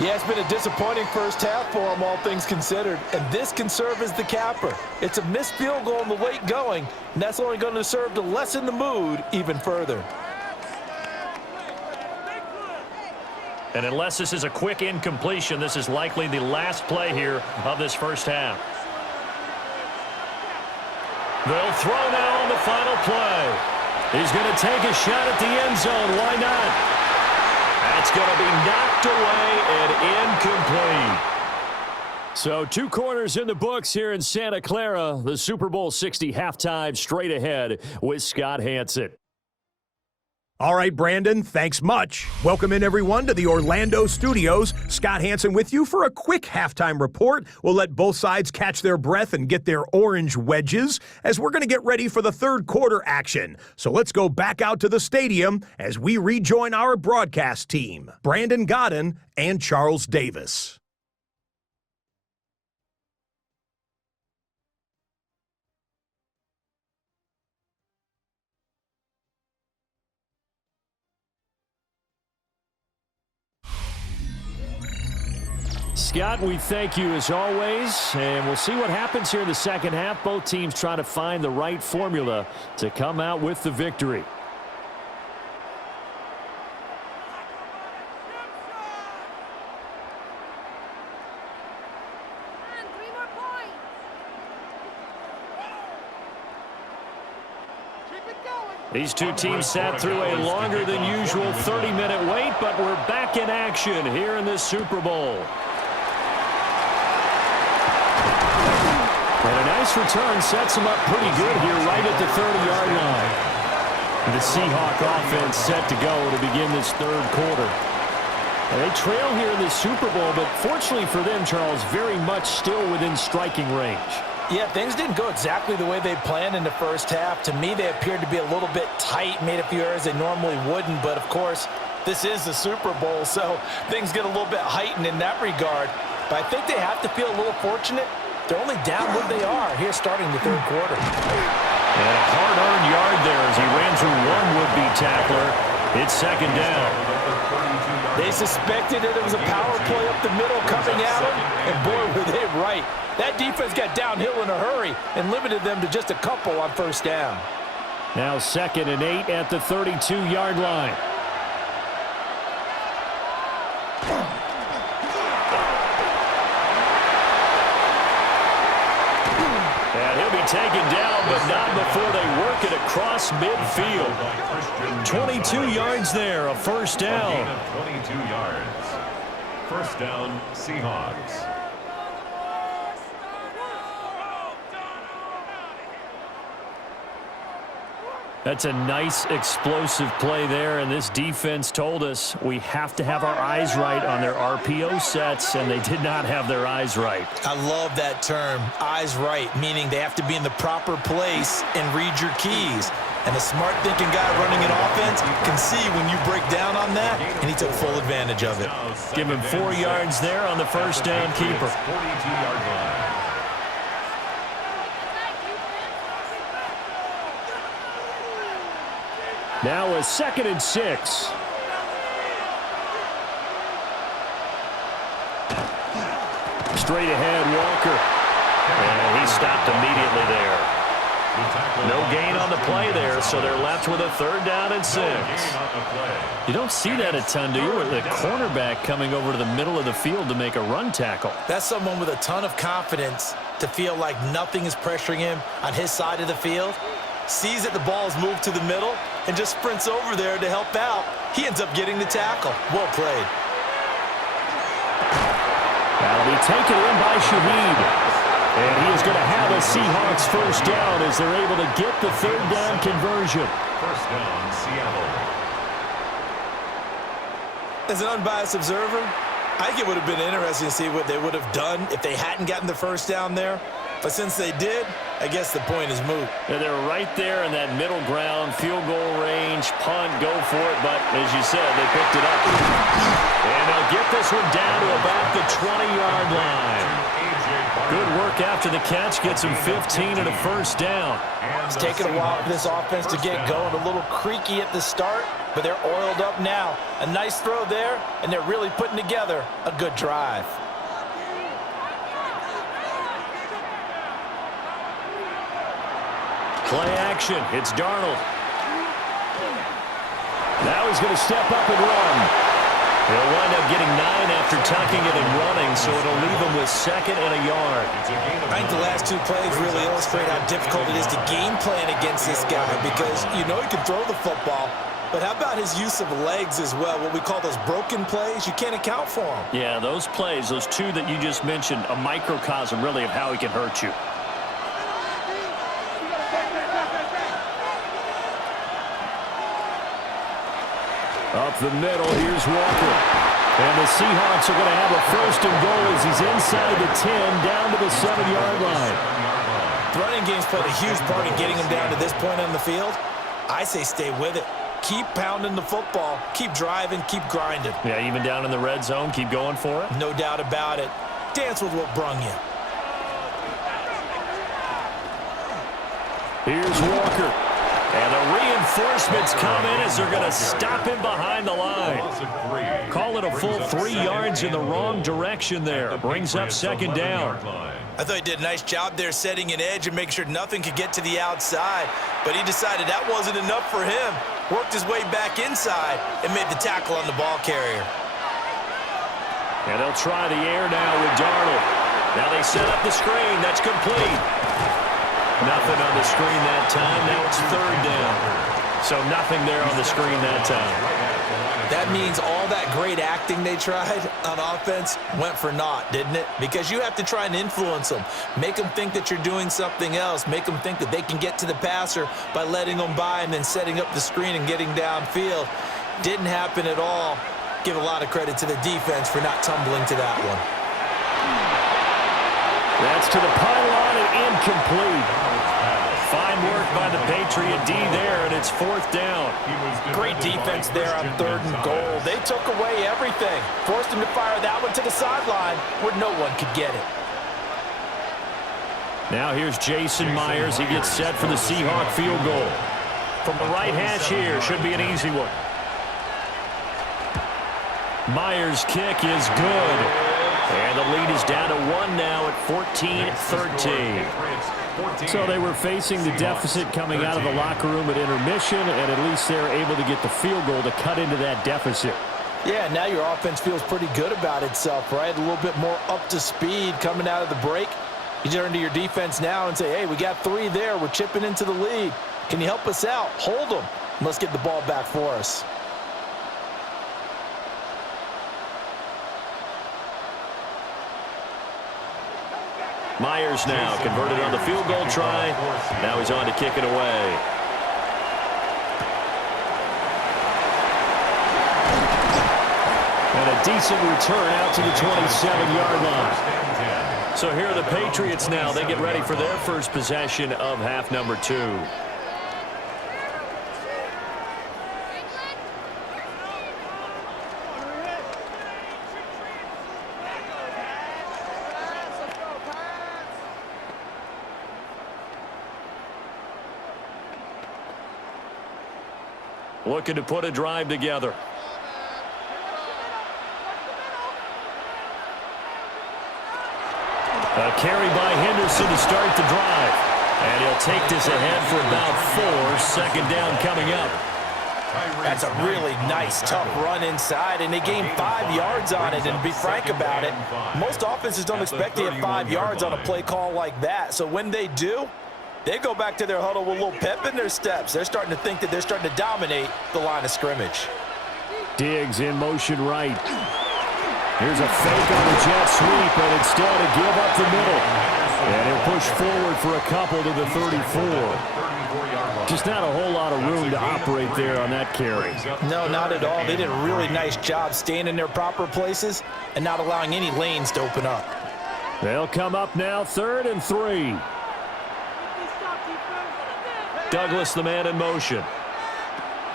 Yeah, it's been a disappointing first half for him, all things considered, and this can serve as the capper. It's a missed field goal in the late going, and that's only going to serve to lessen the mood even further. And unless this is a quick incompletion, this is likely the last play here of this first half. They'll throw now on the final play. He's going to take a shot at the end zone. Why not? That's going to be knocked away and incomplete. So 2 corners in the books here in Santa Clara. The Super Bowl 60 halftime straight ahead with Scott Hanson. All right, Brandon, thanks much. Welcome in, everyone, to the Orlando studios. Scott Hanson with you for a quick halftime report. We'll let both sides catch their breath and get their orange wedges as we're going to get ready for the third quarter action. So let's go back out to the stadium as we rejoin our broadcast team, Brandon Godden and Charles Davis. Scott, we thank you as always, and we'll see what happens here in the second half. Both teams trying to find the right formula to come out with the victory. These two teams sat through a longer than usual 30-minute wait, but we're back in action here in this Super Bowl. And a nice return sets them up pretty good here right at the 30-yard line. The Seahawks offense set to go to begin this third quarter. And they trail here in this Super Bowl, but fortunately for them, Charles, very much still within striking range. Yeah, things didn't go exactly the way they planned in the first half. To me, they appeared to be a little bit tight, made a few errors they normally wouldn't. But, of course, this is the Super Bowl, so things get a little bit heightened in that regard. But I think they have to feel a little fortunate. They're only down what they are here starting the third quarter. And a hard-earned yard there as he ran through one would-be tackler. It's second down. They suspected that it was a power play up the middle coming at them, and boy, were they right. That defense got downhill in a hurry and limited them to just a couple on first down. Now 2nd and 8 at the 32-yard line. And he'll be taken down, but not before they work it across midfield. 22 yards there, a first down. 22 yards. First down, Seahawks. That's a nice explosive play there, and this defense told us we have to have our eyes right on their RPO sets, and they did not have their eyes right. I love that term, eyes right, meaning they have to be in the proper place and read your keys. And a smart thinking guy running an offense can see when you break down on that, and he took full advantage of it. Give him 4 yards there on the first down keeper. 42-yard line. Now a 2nd and 6. Straight ahead, Walker. And he stopped immediately there. No gain on the play there, so they're left with a 3rd down and 6. You don't see that a ton, do you? With the cornerback coming over to the middle of the field to make a run tackle. That's someone with a ton of confidence to feel like nothing is pressuring him on his side of the field. Sees that the ball is moved to the middle, and just sprints over there to help out. He ends up getting the tackle. Well played. That'll be taken in by Shaheed. And he is going to have a Seahawks first down as they're able to get the third down conversion. First down, Seattle. As an unbiased observer, I think it would have been interesting to see what they would have done if they hadn't gotten the first down there. But since they did, I guess the point is moot. Yeah, they were right there in that middle ground, field goal range, punt, go for it. But as you said, they picked it up. And they'll get this one down to about the 20-yard line. Good work after the catch. Gets him 15 and a first down. It's taken a while for this offense to get going. A little creaky at the start, but they're oiled up now. A nice throw there, and they're really putting together a good drive. Play action. It's Darnold. Now he's going to step up and run. He'll wind up getting 9 after tucking it and running, so it'll leave him with 2nd and a yard. I think the last 2 plays really illustrate how difficult it is to game plan against this guy because you know he can throw the football, but how about his use of legs as well, what we call those broken plays? You can't account for them. Yeah, those plays, those 2 that you just mentioned, a microcosm really of how he can hurt you. Up the middle, here's Walker. And the Seahawks are going to have a first and goal as he's inside the 10, down to the 7-yard line. The running game's played a huge part in getting him down to this point on the field. I say stay with it. Keep pounding the football. Keep driving. Keep grinding. Yeah, even down in the red zone, keep going for it. No doubt about it. Dance with what brung you. Here's Walker. And the reinforcements come in as they're going to stop him behind the line. Call it a full 3 yards in the wrong direction there. Brings up 2nd down. I thought he did a nice job there setting an edge and making sure nothing could get to the outside. But he decided that wasn't enough for him. Worked his way back inside and made the tackle on the ball carrier. And they'll try the air now with Darnold. Now they set up the screen. That's complete. Nothing on the screen that time. Now it's 3rd down. So nothing there on the screen that time. That means all that great acting they tried on offense went for naught, didn't it? Because you have to try and influence them. Make them think that you're doing something else. Make them think that they can get to the passer by letting them by and then setting up the screen and getting downfield. Didn't happen at all. Give a lot of credit to the defense for not tumbling to that one. That's to the pylon and incomplete. Fine work by the Patriot D there, and it's 4th down. Great defense there on 3rd and goal. They took away everything. Forced him to fire that one to the sideline where no one could get it. Now here's Jason Myers. He gets set for the Seahawk field goal. From the right hash here, should be an easy one. Myers' kick is good. And the lead is down to 1 now at 14-13. So they were facing the deficit coming out of the locker room at intermission, and at least they're able to get the field goal to cut into that deficit. Yeah, now your offense feels pretty good about itself, right? A little bit more up to speed coming out of the break. You turn to your defense now and say, hey, we got 3 there. We're chipping into the lead. Can you help us out? Hold them. Let's get the ball back for us. Myers now converted on the field goal try. Now he's on to kick it away. And a decent return out to the 27-yard line. So here are the Patriots now. They get ready for their first possession of half number 2. Looking to put a drive together. A carry by Henderson to start the drive. And he'll take this ahead for about 4. 2nd down coming up. That's a really nice, tough run inside, and they gained 5 yards on it. And to be frank about it, most offenses don't expect to get 5 yards on a play call like that. So when they do, They go back to their huddle with a little pep in their steps. They're starting to think that they're starting to dominate the line of scrimmage. Diggs in motion right. Here's a fake on the jet sweep, and instead a give up the middle. And he'll push forward for a couple to the 34. Just not a whole lot of room to operate there on that carry. No, not at all. They did a really nice job staying in their proper places and not allowing any lanes to open up. They'll come up now 3rd and 3. Douglas, the man in motion.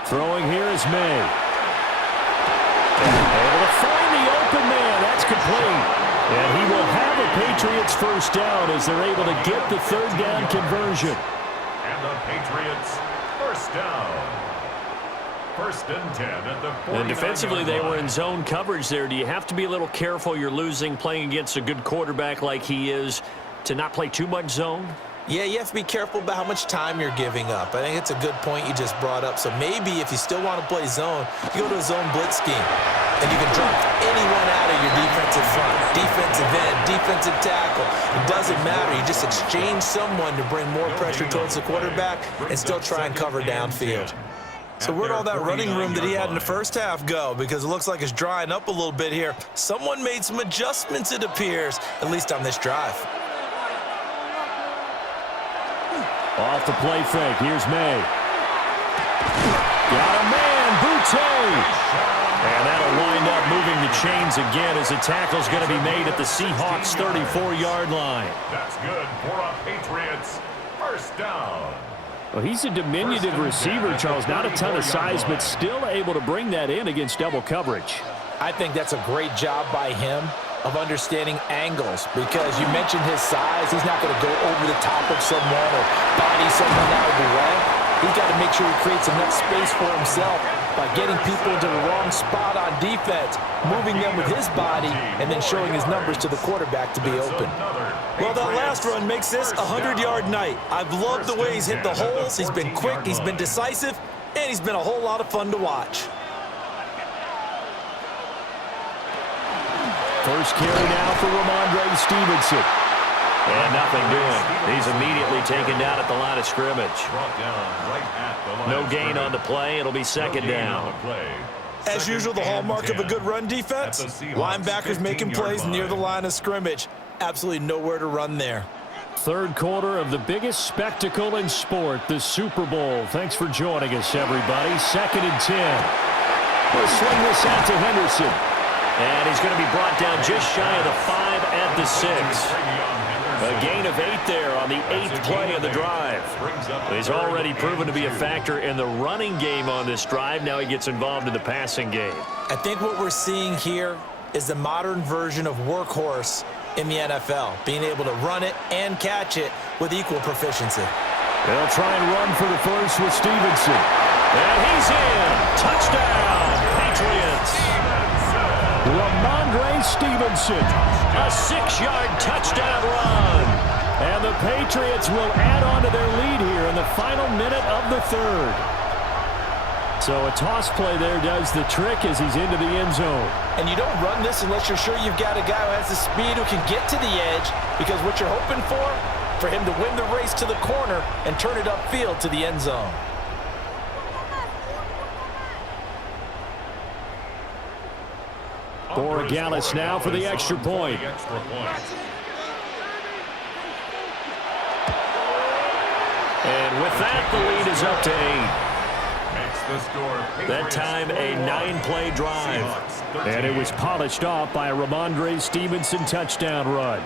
Throwing here is May. Able to find the open man. That's complete. And he will have a Patriots first down as they're able to get the 3rd down conversion. And the Patriots first down. 1st and 10 at the 49 And defensively, they were in zone coverage there. Do you have to be a little careful? You're losing playing against a good quarterback like he is to not play too much zone? Yeah, you have to be careful about how much time you're giving up. I think it's a good point you just brought up. So maybe if you still want to play zone, you go to a zone blitz scheme. And you can drop anyone out of your defensive front, defensive end, defensive tackle. It doesn't matter. You just exchange someone to bring more pressure towards the quarterback and still try and cover downfield. So where'd all that running room that he had in the first half go? Because it looks like it's drying up a little bit here. Someone made some adjustments, it appears, at least on this drive. Off the play fake. Here's May. Got a man. Boutte. And that'll wind up moving the chains again as the tackle's going to be made at the Seahawks 34-yard line. That's good for a Patriots first down. Well, he's a diminutive receiver, Charles. Not a ton of size, but still able to bring that in against double coverage. I think that's a great job by him of understanding angles, because you mentioned his size. He's not going to go over the top of someone or body someone out of the way. He's got to make sure he creates enough space for himself by getting people into the wrong spot on defense, moving them with his body, and then showing his numbers to the quarterback to be open. Well, that last run makes this a 100-yard night. I've loved the way he's hit the holes. He's been quick, he's been decisive, and he's been a whole lot of fun to watch. First carry now for Ramondre Stevenson. And nothing doing. He's immediately taken down at the line of scrimmage. No gain on the play. It'll be 2nd down. As usual, the hallmark of a good run defense, linebackers making plays near the line of scrimmage. Absolutely nowhere to run there. 3rd quarter of the biggest spectacle in sport, the Super Bowl. Thanks for joining us, everybody. 2nd and 10. We'll swing this out to Henderson. And he's going to be brought down just shy of the 5 at the 6. A gain of 8 there on the 8th play of the drive. He's already proven to be a factor in the running game on this drive. Now he gets involved in the passing game. I think what we're seeing here is the modern version of workhorse in the NFL, being able to run it and catch it with equal proficiency. They'll try and run for the first with Stevenson. And he's in. Touchdown, Patriots. Ramondre Stevenson, a 6-yard touchdown run. And the Patriots will add on to their lead here in the final minute of the 3rd. So a toss play there does the trick as he's into the end zone. And you don't run this unless you're sure you've got a guy who has the speed who can get to the edge, because what you're hoping for him to win the race to the corner and turn it upfield to the end zone. Borregales now for the extra point. And with that, the lead is up to 8. That time, a 9-play drive. And it was polished off by a Ramondre Stevenson touchdown run.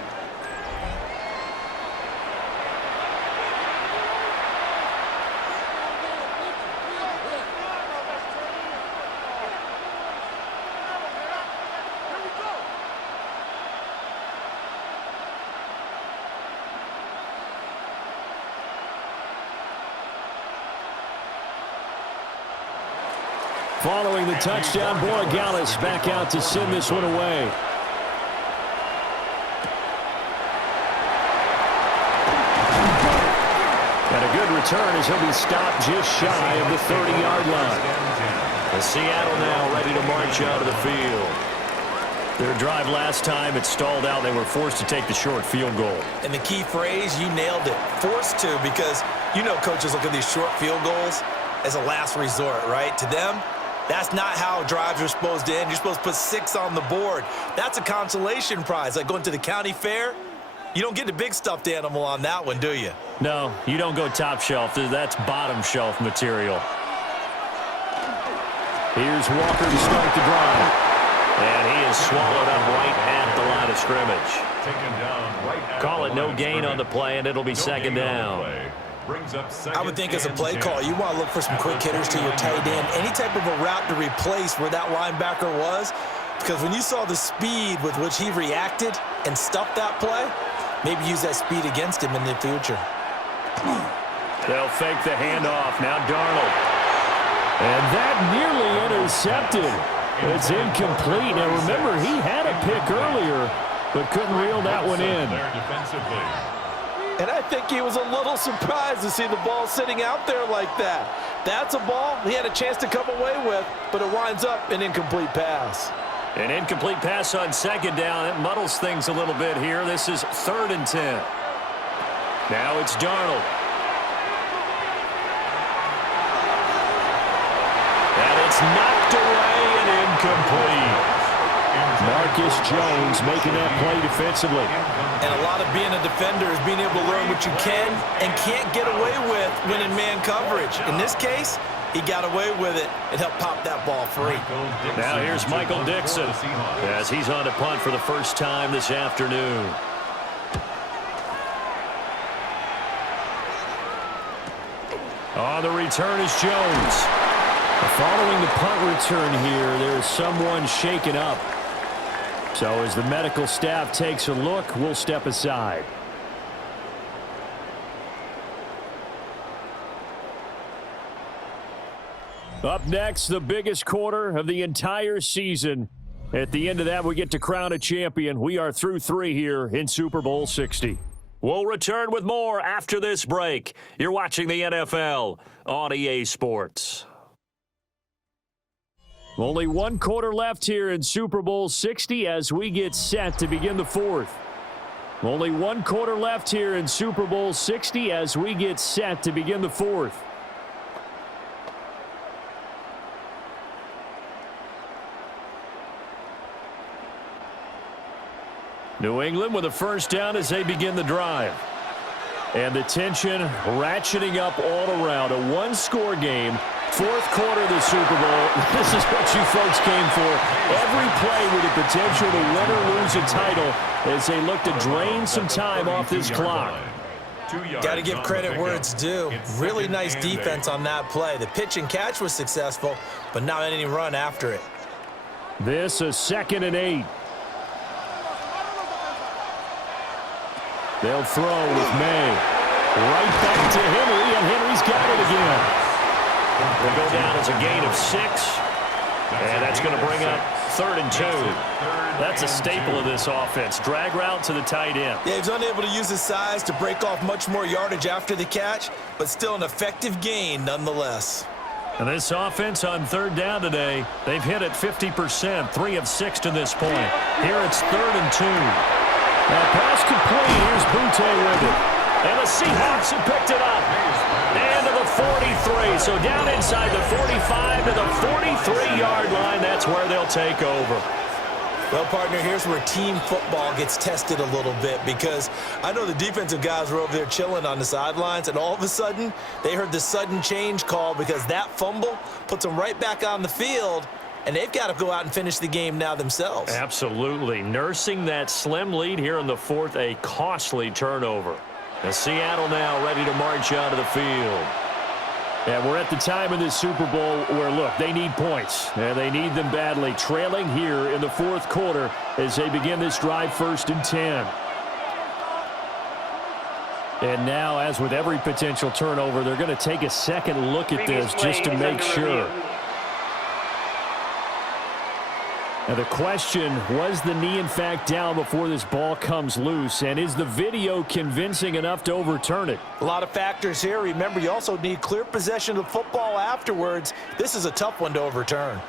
Following the touchdown, Borregales back out to send this one away. And a good return as he'll be stopped just shy of the 30-yard line. The Seattle now ready to march out of the field. Their drive last time, it stalled out. They were forced to take the short field goal. And the key phrase, you nailed it, forced to, because you know coaches look at these short field goals as a last resort, right? To them, that's not how drives are supposed to end. You're supposed to put 6 on the board. That's a consolation prize, like going to the county fair. You don't get the big stuffed animal on that one, do you? No, you don't go top shelf. That's bottom shelf material. Here's Walker to start the drive. And he is swallowed up right at the line of scrimmage. Taken down right at Call the it no line of gain on the scrimmage. play, and it'll be second down. Brings up I would think as a play call, you want to look for some quick hitters to your tight end. Any type of a route to replace where that linebacker was. Because when you saw the speed with which he reacted and stuffed that play, maybe use that speed against him in the future. They'll fake the handoff. Now Darnold. And that nearly intercepted. It's incomplete. Now remember, he had a pick earlier, but couldn't reel that one in. And I think he was a little surprised to see the ball sitting out there like that. That's a ball he had a chance to come away with, but it winds up an incomplete pass. An incomplete pass on second down. It muddles things a little bit here. This is 3rd and 10. Now it's Darnold. And it's knocked away and incomplete. Marcus Jones making that play defensively. And a lot of being a defender is being able to learn what you can and can't get away with when in man coverage. In this case, he got away with it and helped pop that ball free. Now here's Michael Dixon as he's on to punt for the first time this afternoon. On the return is Jones. Following the punt return here, there's someone shaken up. So as the medical staff takes a look, we'll step aside. Up next, the biggest quarter of the entire season. At the end of that, we get to crown a champion. We are through 3 here in Super Bowl 60. We'll return with more after this break. You're watching the NFL on EA Sports. Only 1 quarter left here in Super Bowl 60 as we get set to begin the 4th. Only 1 quarter left here in Super Bowl 60 as we get set to begin the 4th. New England with a first down as they begin the drive. And the tension ratcheting up all around. A 1-score game. 4th quarter of the Super Bowl. This is what you folks came for. Every play with the potential to win or lose a title as they look to drain some time off this clock. Got to give credit where it's due. Really nice defense on that play. The pitch and catch was successful, but not any run after it. This is 2nd and 8. They'll throw with May. Right back to Henry, and Henry's got it again. They'll go down as a gain of 6. And that's going to bring up 3rd and 2. That's a staple of this offense. Drag route to the tight end. Yeah, he's unable to use his size to break off much more yardage after the catch, but still an effective gain nonetheless. And this offense on 3rd down today, they've hit it 50%, 3 of 6 to this point. Here it's 3rd and 2. Now pass complete. Here's Butte with it. And the Seahawks have picked it up. And to the 43. So down inside the 45 to the 43-yard line. That's where they'll take over. Well, partner, here's where team football gets tested a little bit, because I know the defensive guys were over there chilling on the sidelines, and all of a sudden, they heard the sudden change call because that fumble puts them right back on the field, and they've got to go out and finish the game now themselves. Absolutely. Nursing that slim lead here in the 4th, a costly turnover. And Seattle now ready to march out of the field. And we're at the time in this Super Bowl where, look, they need points. And they need them badly. Trailing here in the 4th quarter as they begin this drive 1st and 10. And now, as with every potential turnover, they're going to take a second look at this just to make sure. Now the question, was the knee in fact down before this ball comes loose? And is the video convincing enough to overturn it? A lot of factors here. Remember, you also need clear possession of the football afterwards. This is a tough one to overturn.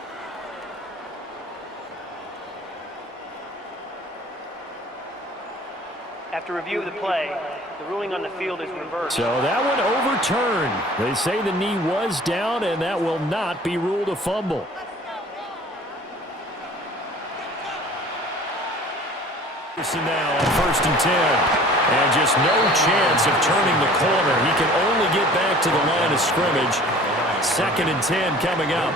After review of the play, the ruling on the field is reversed. So that one overturned. They say the knee was down, and that will not be ruled a fumble. Now on 1st and 10. And just no chance of turning the corner. He can only get back to the line of scrimmage. 2nd and 10 coming up.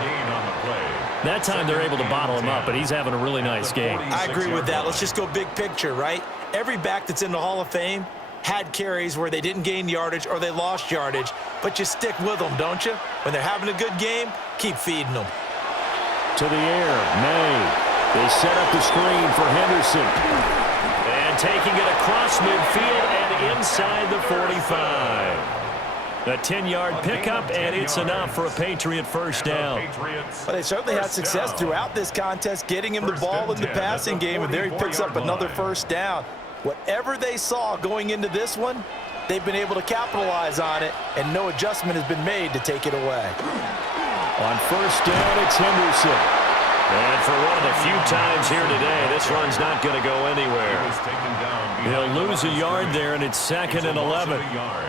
That time they're able to bottle him up, but he's having a really nice game. I agree with that. Let's just go big picture, right? Every back that's in the Hall of Fame had carries where they didn't gain yardage or they lost yardage, but you stick with them, don't you? When they're having a good game, keep feeding them. To the air, May. They set up the screen for Henderson. And taking it across midfield and inside the 45. A 10-yard pickup, and it's enough for a Patriot first down. Well, they certainly had success throughout this contest, getting him the ball in the passing game, and there he picks up another first down. Whatever they saw going into this one, they've been able to capitalize on it, and no adjustment has been made to take it away. On 1st down, it's Henderson. And for one of the few times here today, this run's not going to go anywhere. He'll lose a yard there, and it's 2nd and 11.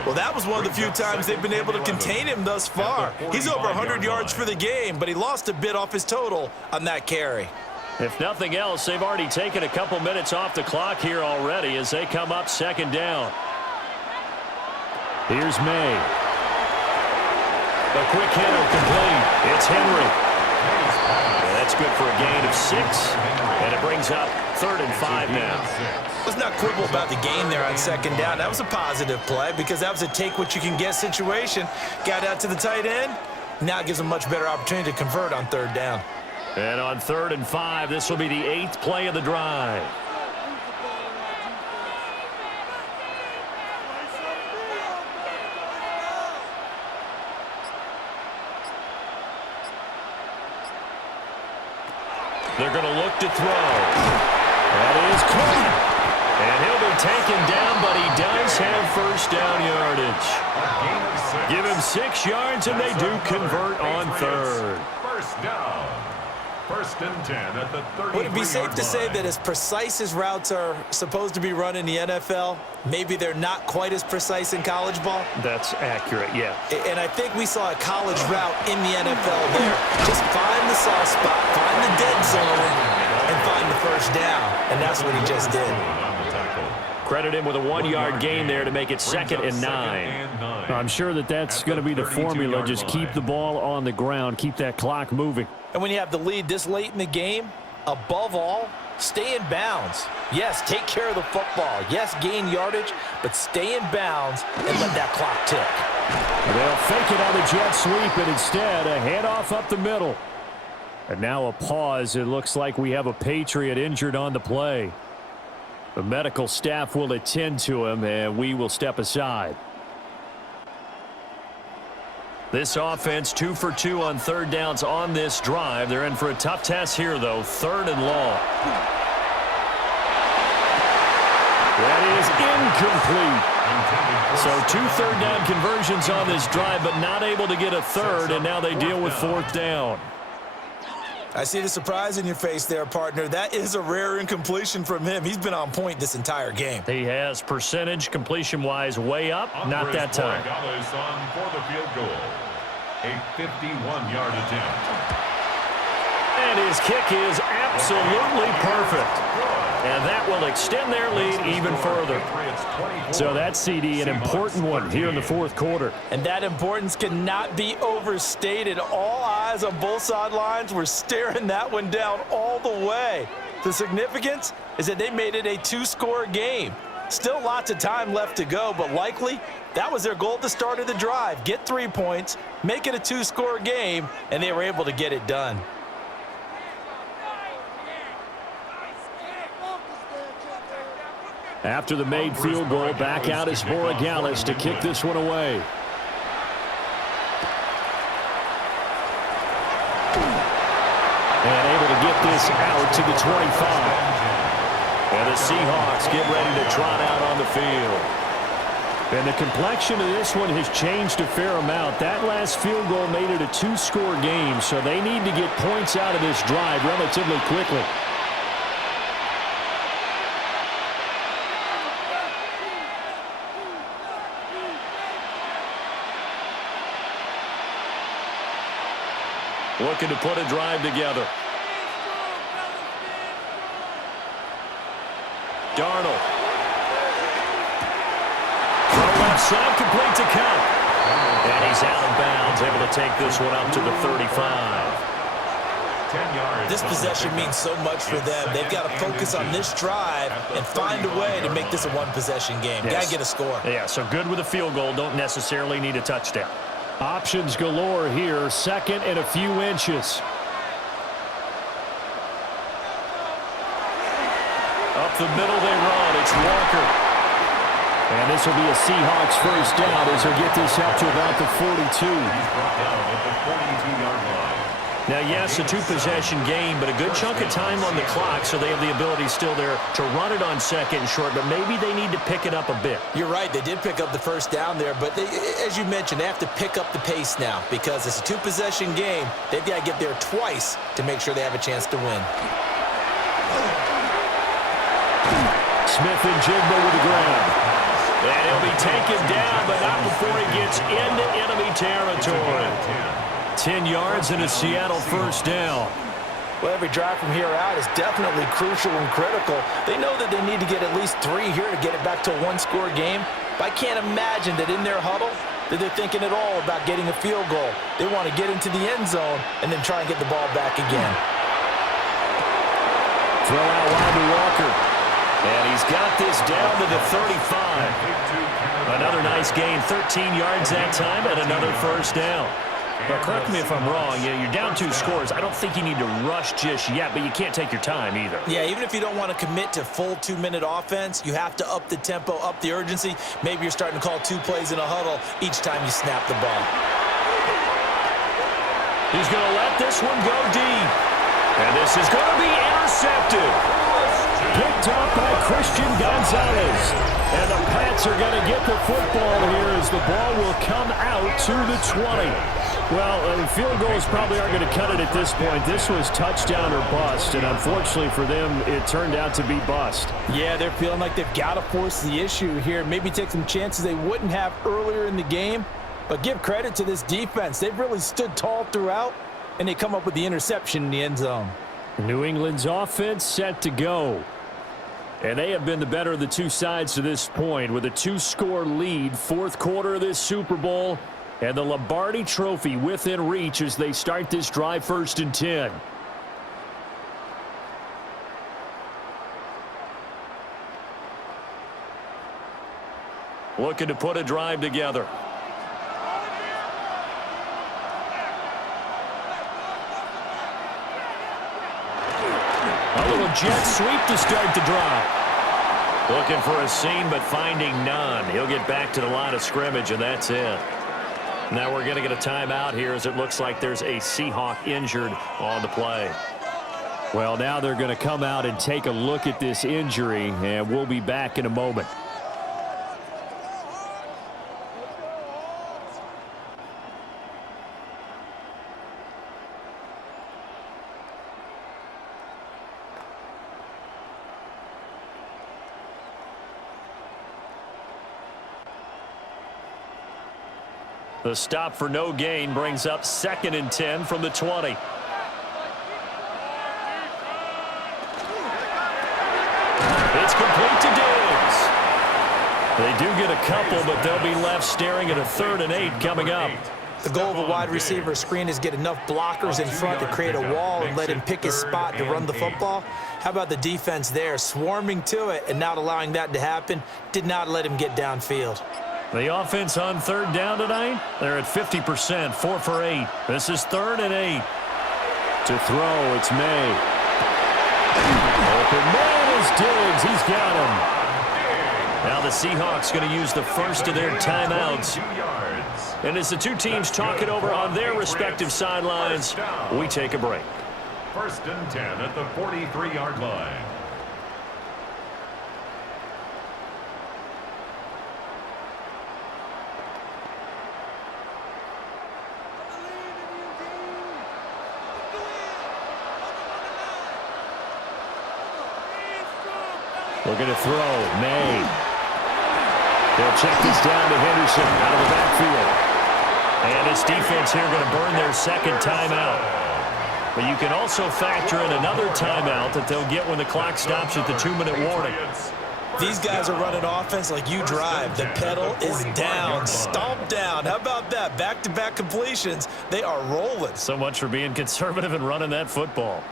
Well, that was one of the few times they've been able to contain him thus far. He's over 100 yards for the game, but he lost a bit off his total on that carry. If nothing else, they've already taken a couple minutes off the clock here already as they come up 2nd down. Here's May. A quick hitter complete. It's Henry. That's good for a gain of 6, and it brings up 3rd and 5 now. Let's not quibble about the gain there on 2nd down. That was a positive play because that was a take-what-you-can-get situation. Got out to the tight end. Now it gives them a much better opportunity to convert on 3rd down. And on 3rd and 5, this will be the 8th play of the drive. They're going to look to throw. That is caught. And he'll be taken down, but he does have first down yardage. Give him 6 yards, and they do convert on 3rd. First down. 1st and 10 at the 33-yard line. Would it be safe to say that as precise as routes are supposed to be run in the NFL, maybe they're not quite as precise in college ball? That's accurate, yeah. And I think we saw a college route in the NFL there. Just find the soft spot, find the dead zone, and find the first down. And that's what he just did. Credit him with a 1-yard gain there to make it 2nd and 9. I'm sure that's going to be the formula. Just keep the ball on the ground, keep that clock moving. And when you have the lead this late in the game, above all, stay in bounds. Yes, take care of the football. Yes, gain yardage, but stay in bounds and let that clock tick. They'll fake it on the jet sweep, and instead a handoff up the middle. And now a pause. It looks like we have a Patriot injured on the play. The medical staff will attend to him, and we will step aside. This offense 2 for 2 on 3rd downs on this drive. They're in for a tough test here, though. 3rd and long. That is incomplete. So 2 3rd down conversions on this drive, but not able to get a 3rd, and now they deal with 4th down. I see the surprise in your face there, partner. That is a rare incompletion from him. He's been on point this entire game. He has percentage completion-wise way up. Not that time. On for the field goal. A 51-yard attempt. And his kick is absolutely perfect. And that will extend their lead even further. So that CD, an important one here in the 4th quarter. And that importance cannot be overstated. All eyes on both sidelines were staring that one down all the way. The significance is that they made it a 2-score game. Still lots of time left to go, but likely that was their goal at the start of the drive. Get 3 points, make it a 2-score game, and they were able to get it done. After the made field goal, back out is Borregales to kick this one away. And able to get this out to the 25. And the Seahawks get ready to trot out on the field. And the complexion of this one has changed a fair amount. That last field goal made it a 2-score game, so they need to get points out of this drive relatively quickly. Looking to put a drive together. Darnold. Throw left side, complete to Cup. And he's out of bounds, able to take this one up to the 35. This possession means so much for them. They've got to focus on this drive and find a way to make this a one-possession game. Got to get a score. Yeah, so good with a field goal. Don't necessarily need a touchdown. Options galore here. Second and a few inches. Up the middle they run. It's Walker. And this will be a Seahawks first down as he'll get this out to about the 42. Now, yes, a two-possession game, but a good chunk of time on the clock, so they have the ability still there to run it on second and short, but maybe they need to pick it up a bit. You're right. They did pick up the first down there, but as you mentioned, they have to pick up the pace now because it's a two-possession game. They've got to get there twice to make sure they have a chance to win. Smith and Jigba with the ground. And he'll be taken down, but not before he gets into enemy territory. 10 yards and a Seattle first down. Well, every drive from here out is definitely crucial and critical. They know that they need to get at least 3 here to get it back to a one-score game. But I can't imagine that in their huddle that they're thinking at all about getting a field goal. They want to get into the end zone and then try and get the ball back again. Throw out wide to Walker. And he's got this down to the 35. Another nice gain, 13 yards that time, and another first down. But correct me if I'm wrong, you're down 2 scores. I don't think you need to rush just yet, but you can't take your time either. Yeah, even if you don't want to commit to full 2-minute offense, you have to up the tempo, up the urgency. Maybe you're starting to call 2 plays in a huddle each time you snap the ball. He's going to let this one go deep. And this is going to be intercepted. Picked up by Christian Gonzalez. And the Pats are going to get the football here as the ball will come out to the 20. Well, field goals probably aren't going to cut it at this point. This was touchdown or bust, and unfortunately for them, it turned out to be bust. Yeah, they're feeling like they've got to force the issue here. Maybe take some chances they wouldn't have earlier in the game. But give credit to this defense. They've really stood tall throughout, and they come up with the interception in the end zone. New England's offense set to go. And they have been the better of the two sides to this point with a 2-score lead, 4th quarter of this Super Bowl, and the Lombardi Trophy within reach as they start this drive 1st and 10. Looking to put a drive together. A little jet sweep to start the drive. Looking for a seam, but finding none. He'll get back to the line of scrimmage, and that's it. Now we're going to get a timeout here as it looks like there's a Seahawk injured on the play. Well, now they're going to come out and take a look at this injury, and we'll be back in a moment. The stop for no gain brings up 2nd and 10 from the 20. It's complete to Diggs. They do get a couple, but they'll be left staring at a 3rd and 8 coming up. The goal of a wide receiver screen is get enough blockers in front to create a wall and let him pick his spot to run the football. How about the defense there, swarming to it and not allowing that to happen? Did not let him get downfield. The offense on 3rd down tonight, they're at 50%, 4 for 8. This is 3rd and 8. To throw, it's May. Open man is Diggs. He's got him. Now the Seahawks going to use the first of their timeouts. And as the two teams talk it over on their respective sidelines, we take a break. 1st and 10 at the 43-yard line. Looking to throw. May. They'll check this down to Henderson out of the backfield. And this defense here going to burn their second timeout. But you can also factor in another timeout that they'll get when the clock stops at the 2-minute warning. These guys are running offense like you drive. The pedal is down, stomp down. How about that? Back-to-back completions. They are rolling. So much for being conservative and running that football.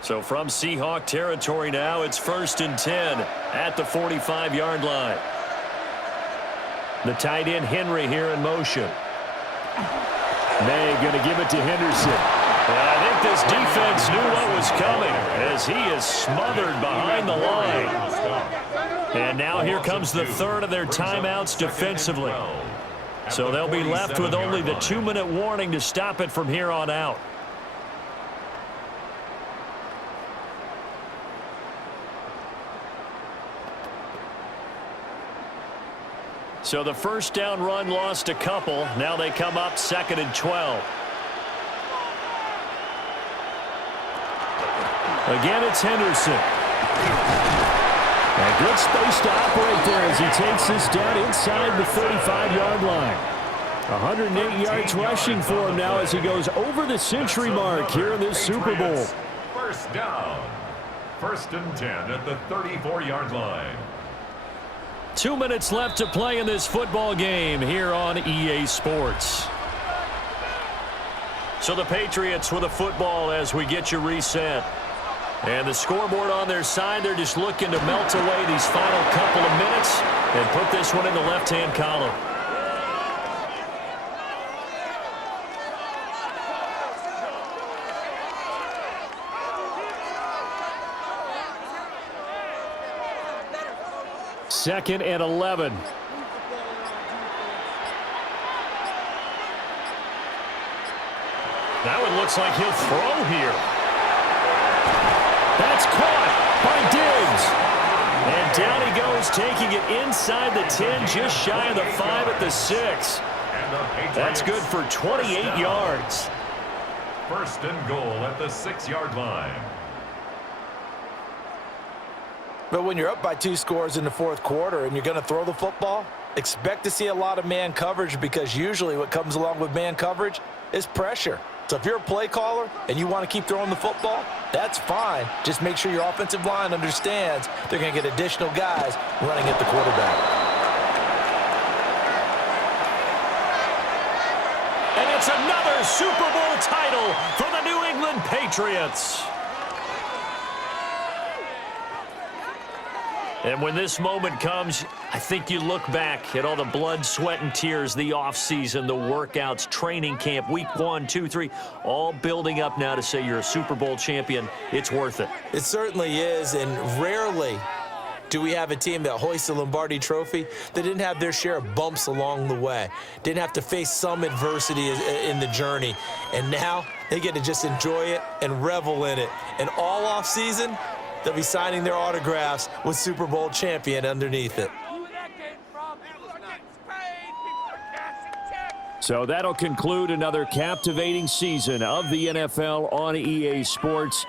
So from Seahawk territory now, it's 1st and 10 at the 45-yard line. The tight end Henry here in motion. May going to give it to Henderson. And I think this defense knew what was coming as he is smothered behind the line. And now here comes the third of their timeouts defensively. So they'll be left with only the 2-minute warning to stop it from here on out. So the first down run lost a couple. Now they come up 2nd and 12. Again, it's Henderson. A good space to operate there as he takes this down inside the 35-yard line. 108 yards rushing for him now as he goes over the century mark here in this Super Bowl. First down. 1st and 10 at the 34-yard line. 2 minutes left to play in this football game here on EA Sports. So the Patriots with a football as we get you reset. And the scoreboard on their side, they're just looking to melt away these final couple of minutes and put this one in the left-hand column. Second and 11. That one looks like he'll throw here. That's caught by Diggs. And down he goes, taking it inside the 10, just shy of the 5 at the 6. That's good for 28 yards. 1st and goal at the 6-yard line. But when you're up by 2 scores in the 4th quarter and you're going to throw the football, expect to see a lot of man coverage because usually what comes along with man coverage is pressure. So if you're a play caller and you want to keep throwing the football, that's fine. Just make sure your offensive line understands they're going to get additional guys running at the quarterback. And it's another Super Bowl title for the New England Patriots. And when this moment comes, I think you look back at all the blood, sweat, and tears, the offseason, the workouts, training camp, week 1, 2, 3, all building up now to say you're a Super Bowl champion. It's worth it. It certainly is, and rarely do we have a team that hoists the Lombardi Trophy that didn't have their share of bumps along the way, didn't have to face some adversity in the journey, and now they get to just enjoy it and revel in it. And all offseason, they'll be signing their autographs with Super Bowl champion underneath it. So that'll conclude another captivating season of the NFL on EA Sports.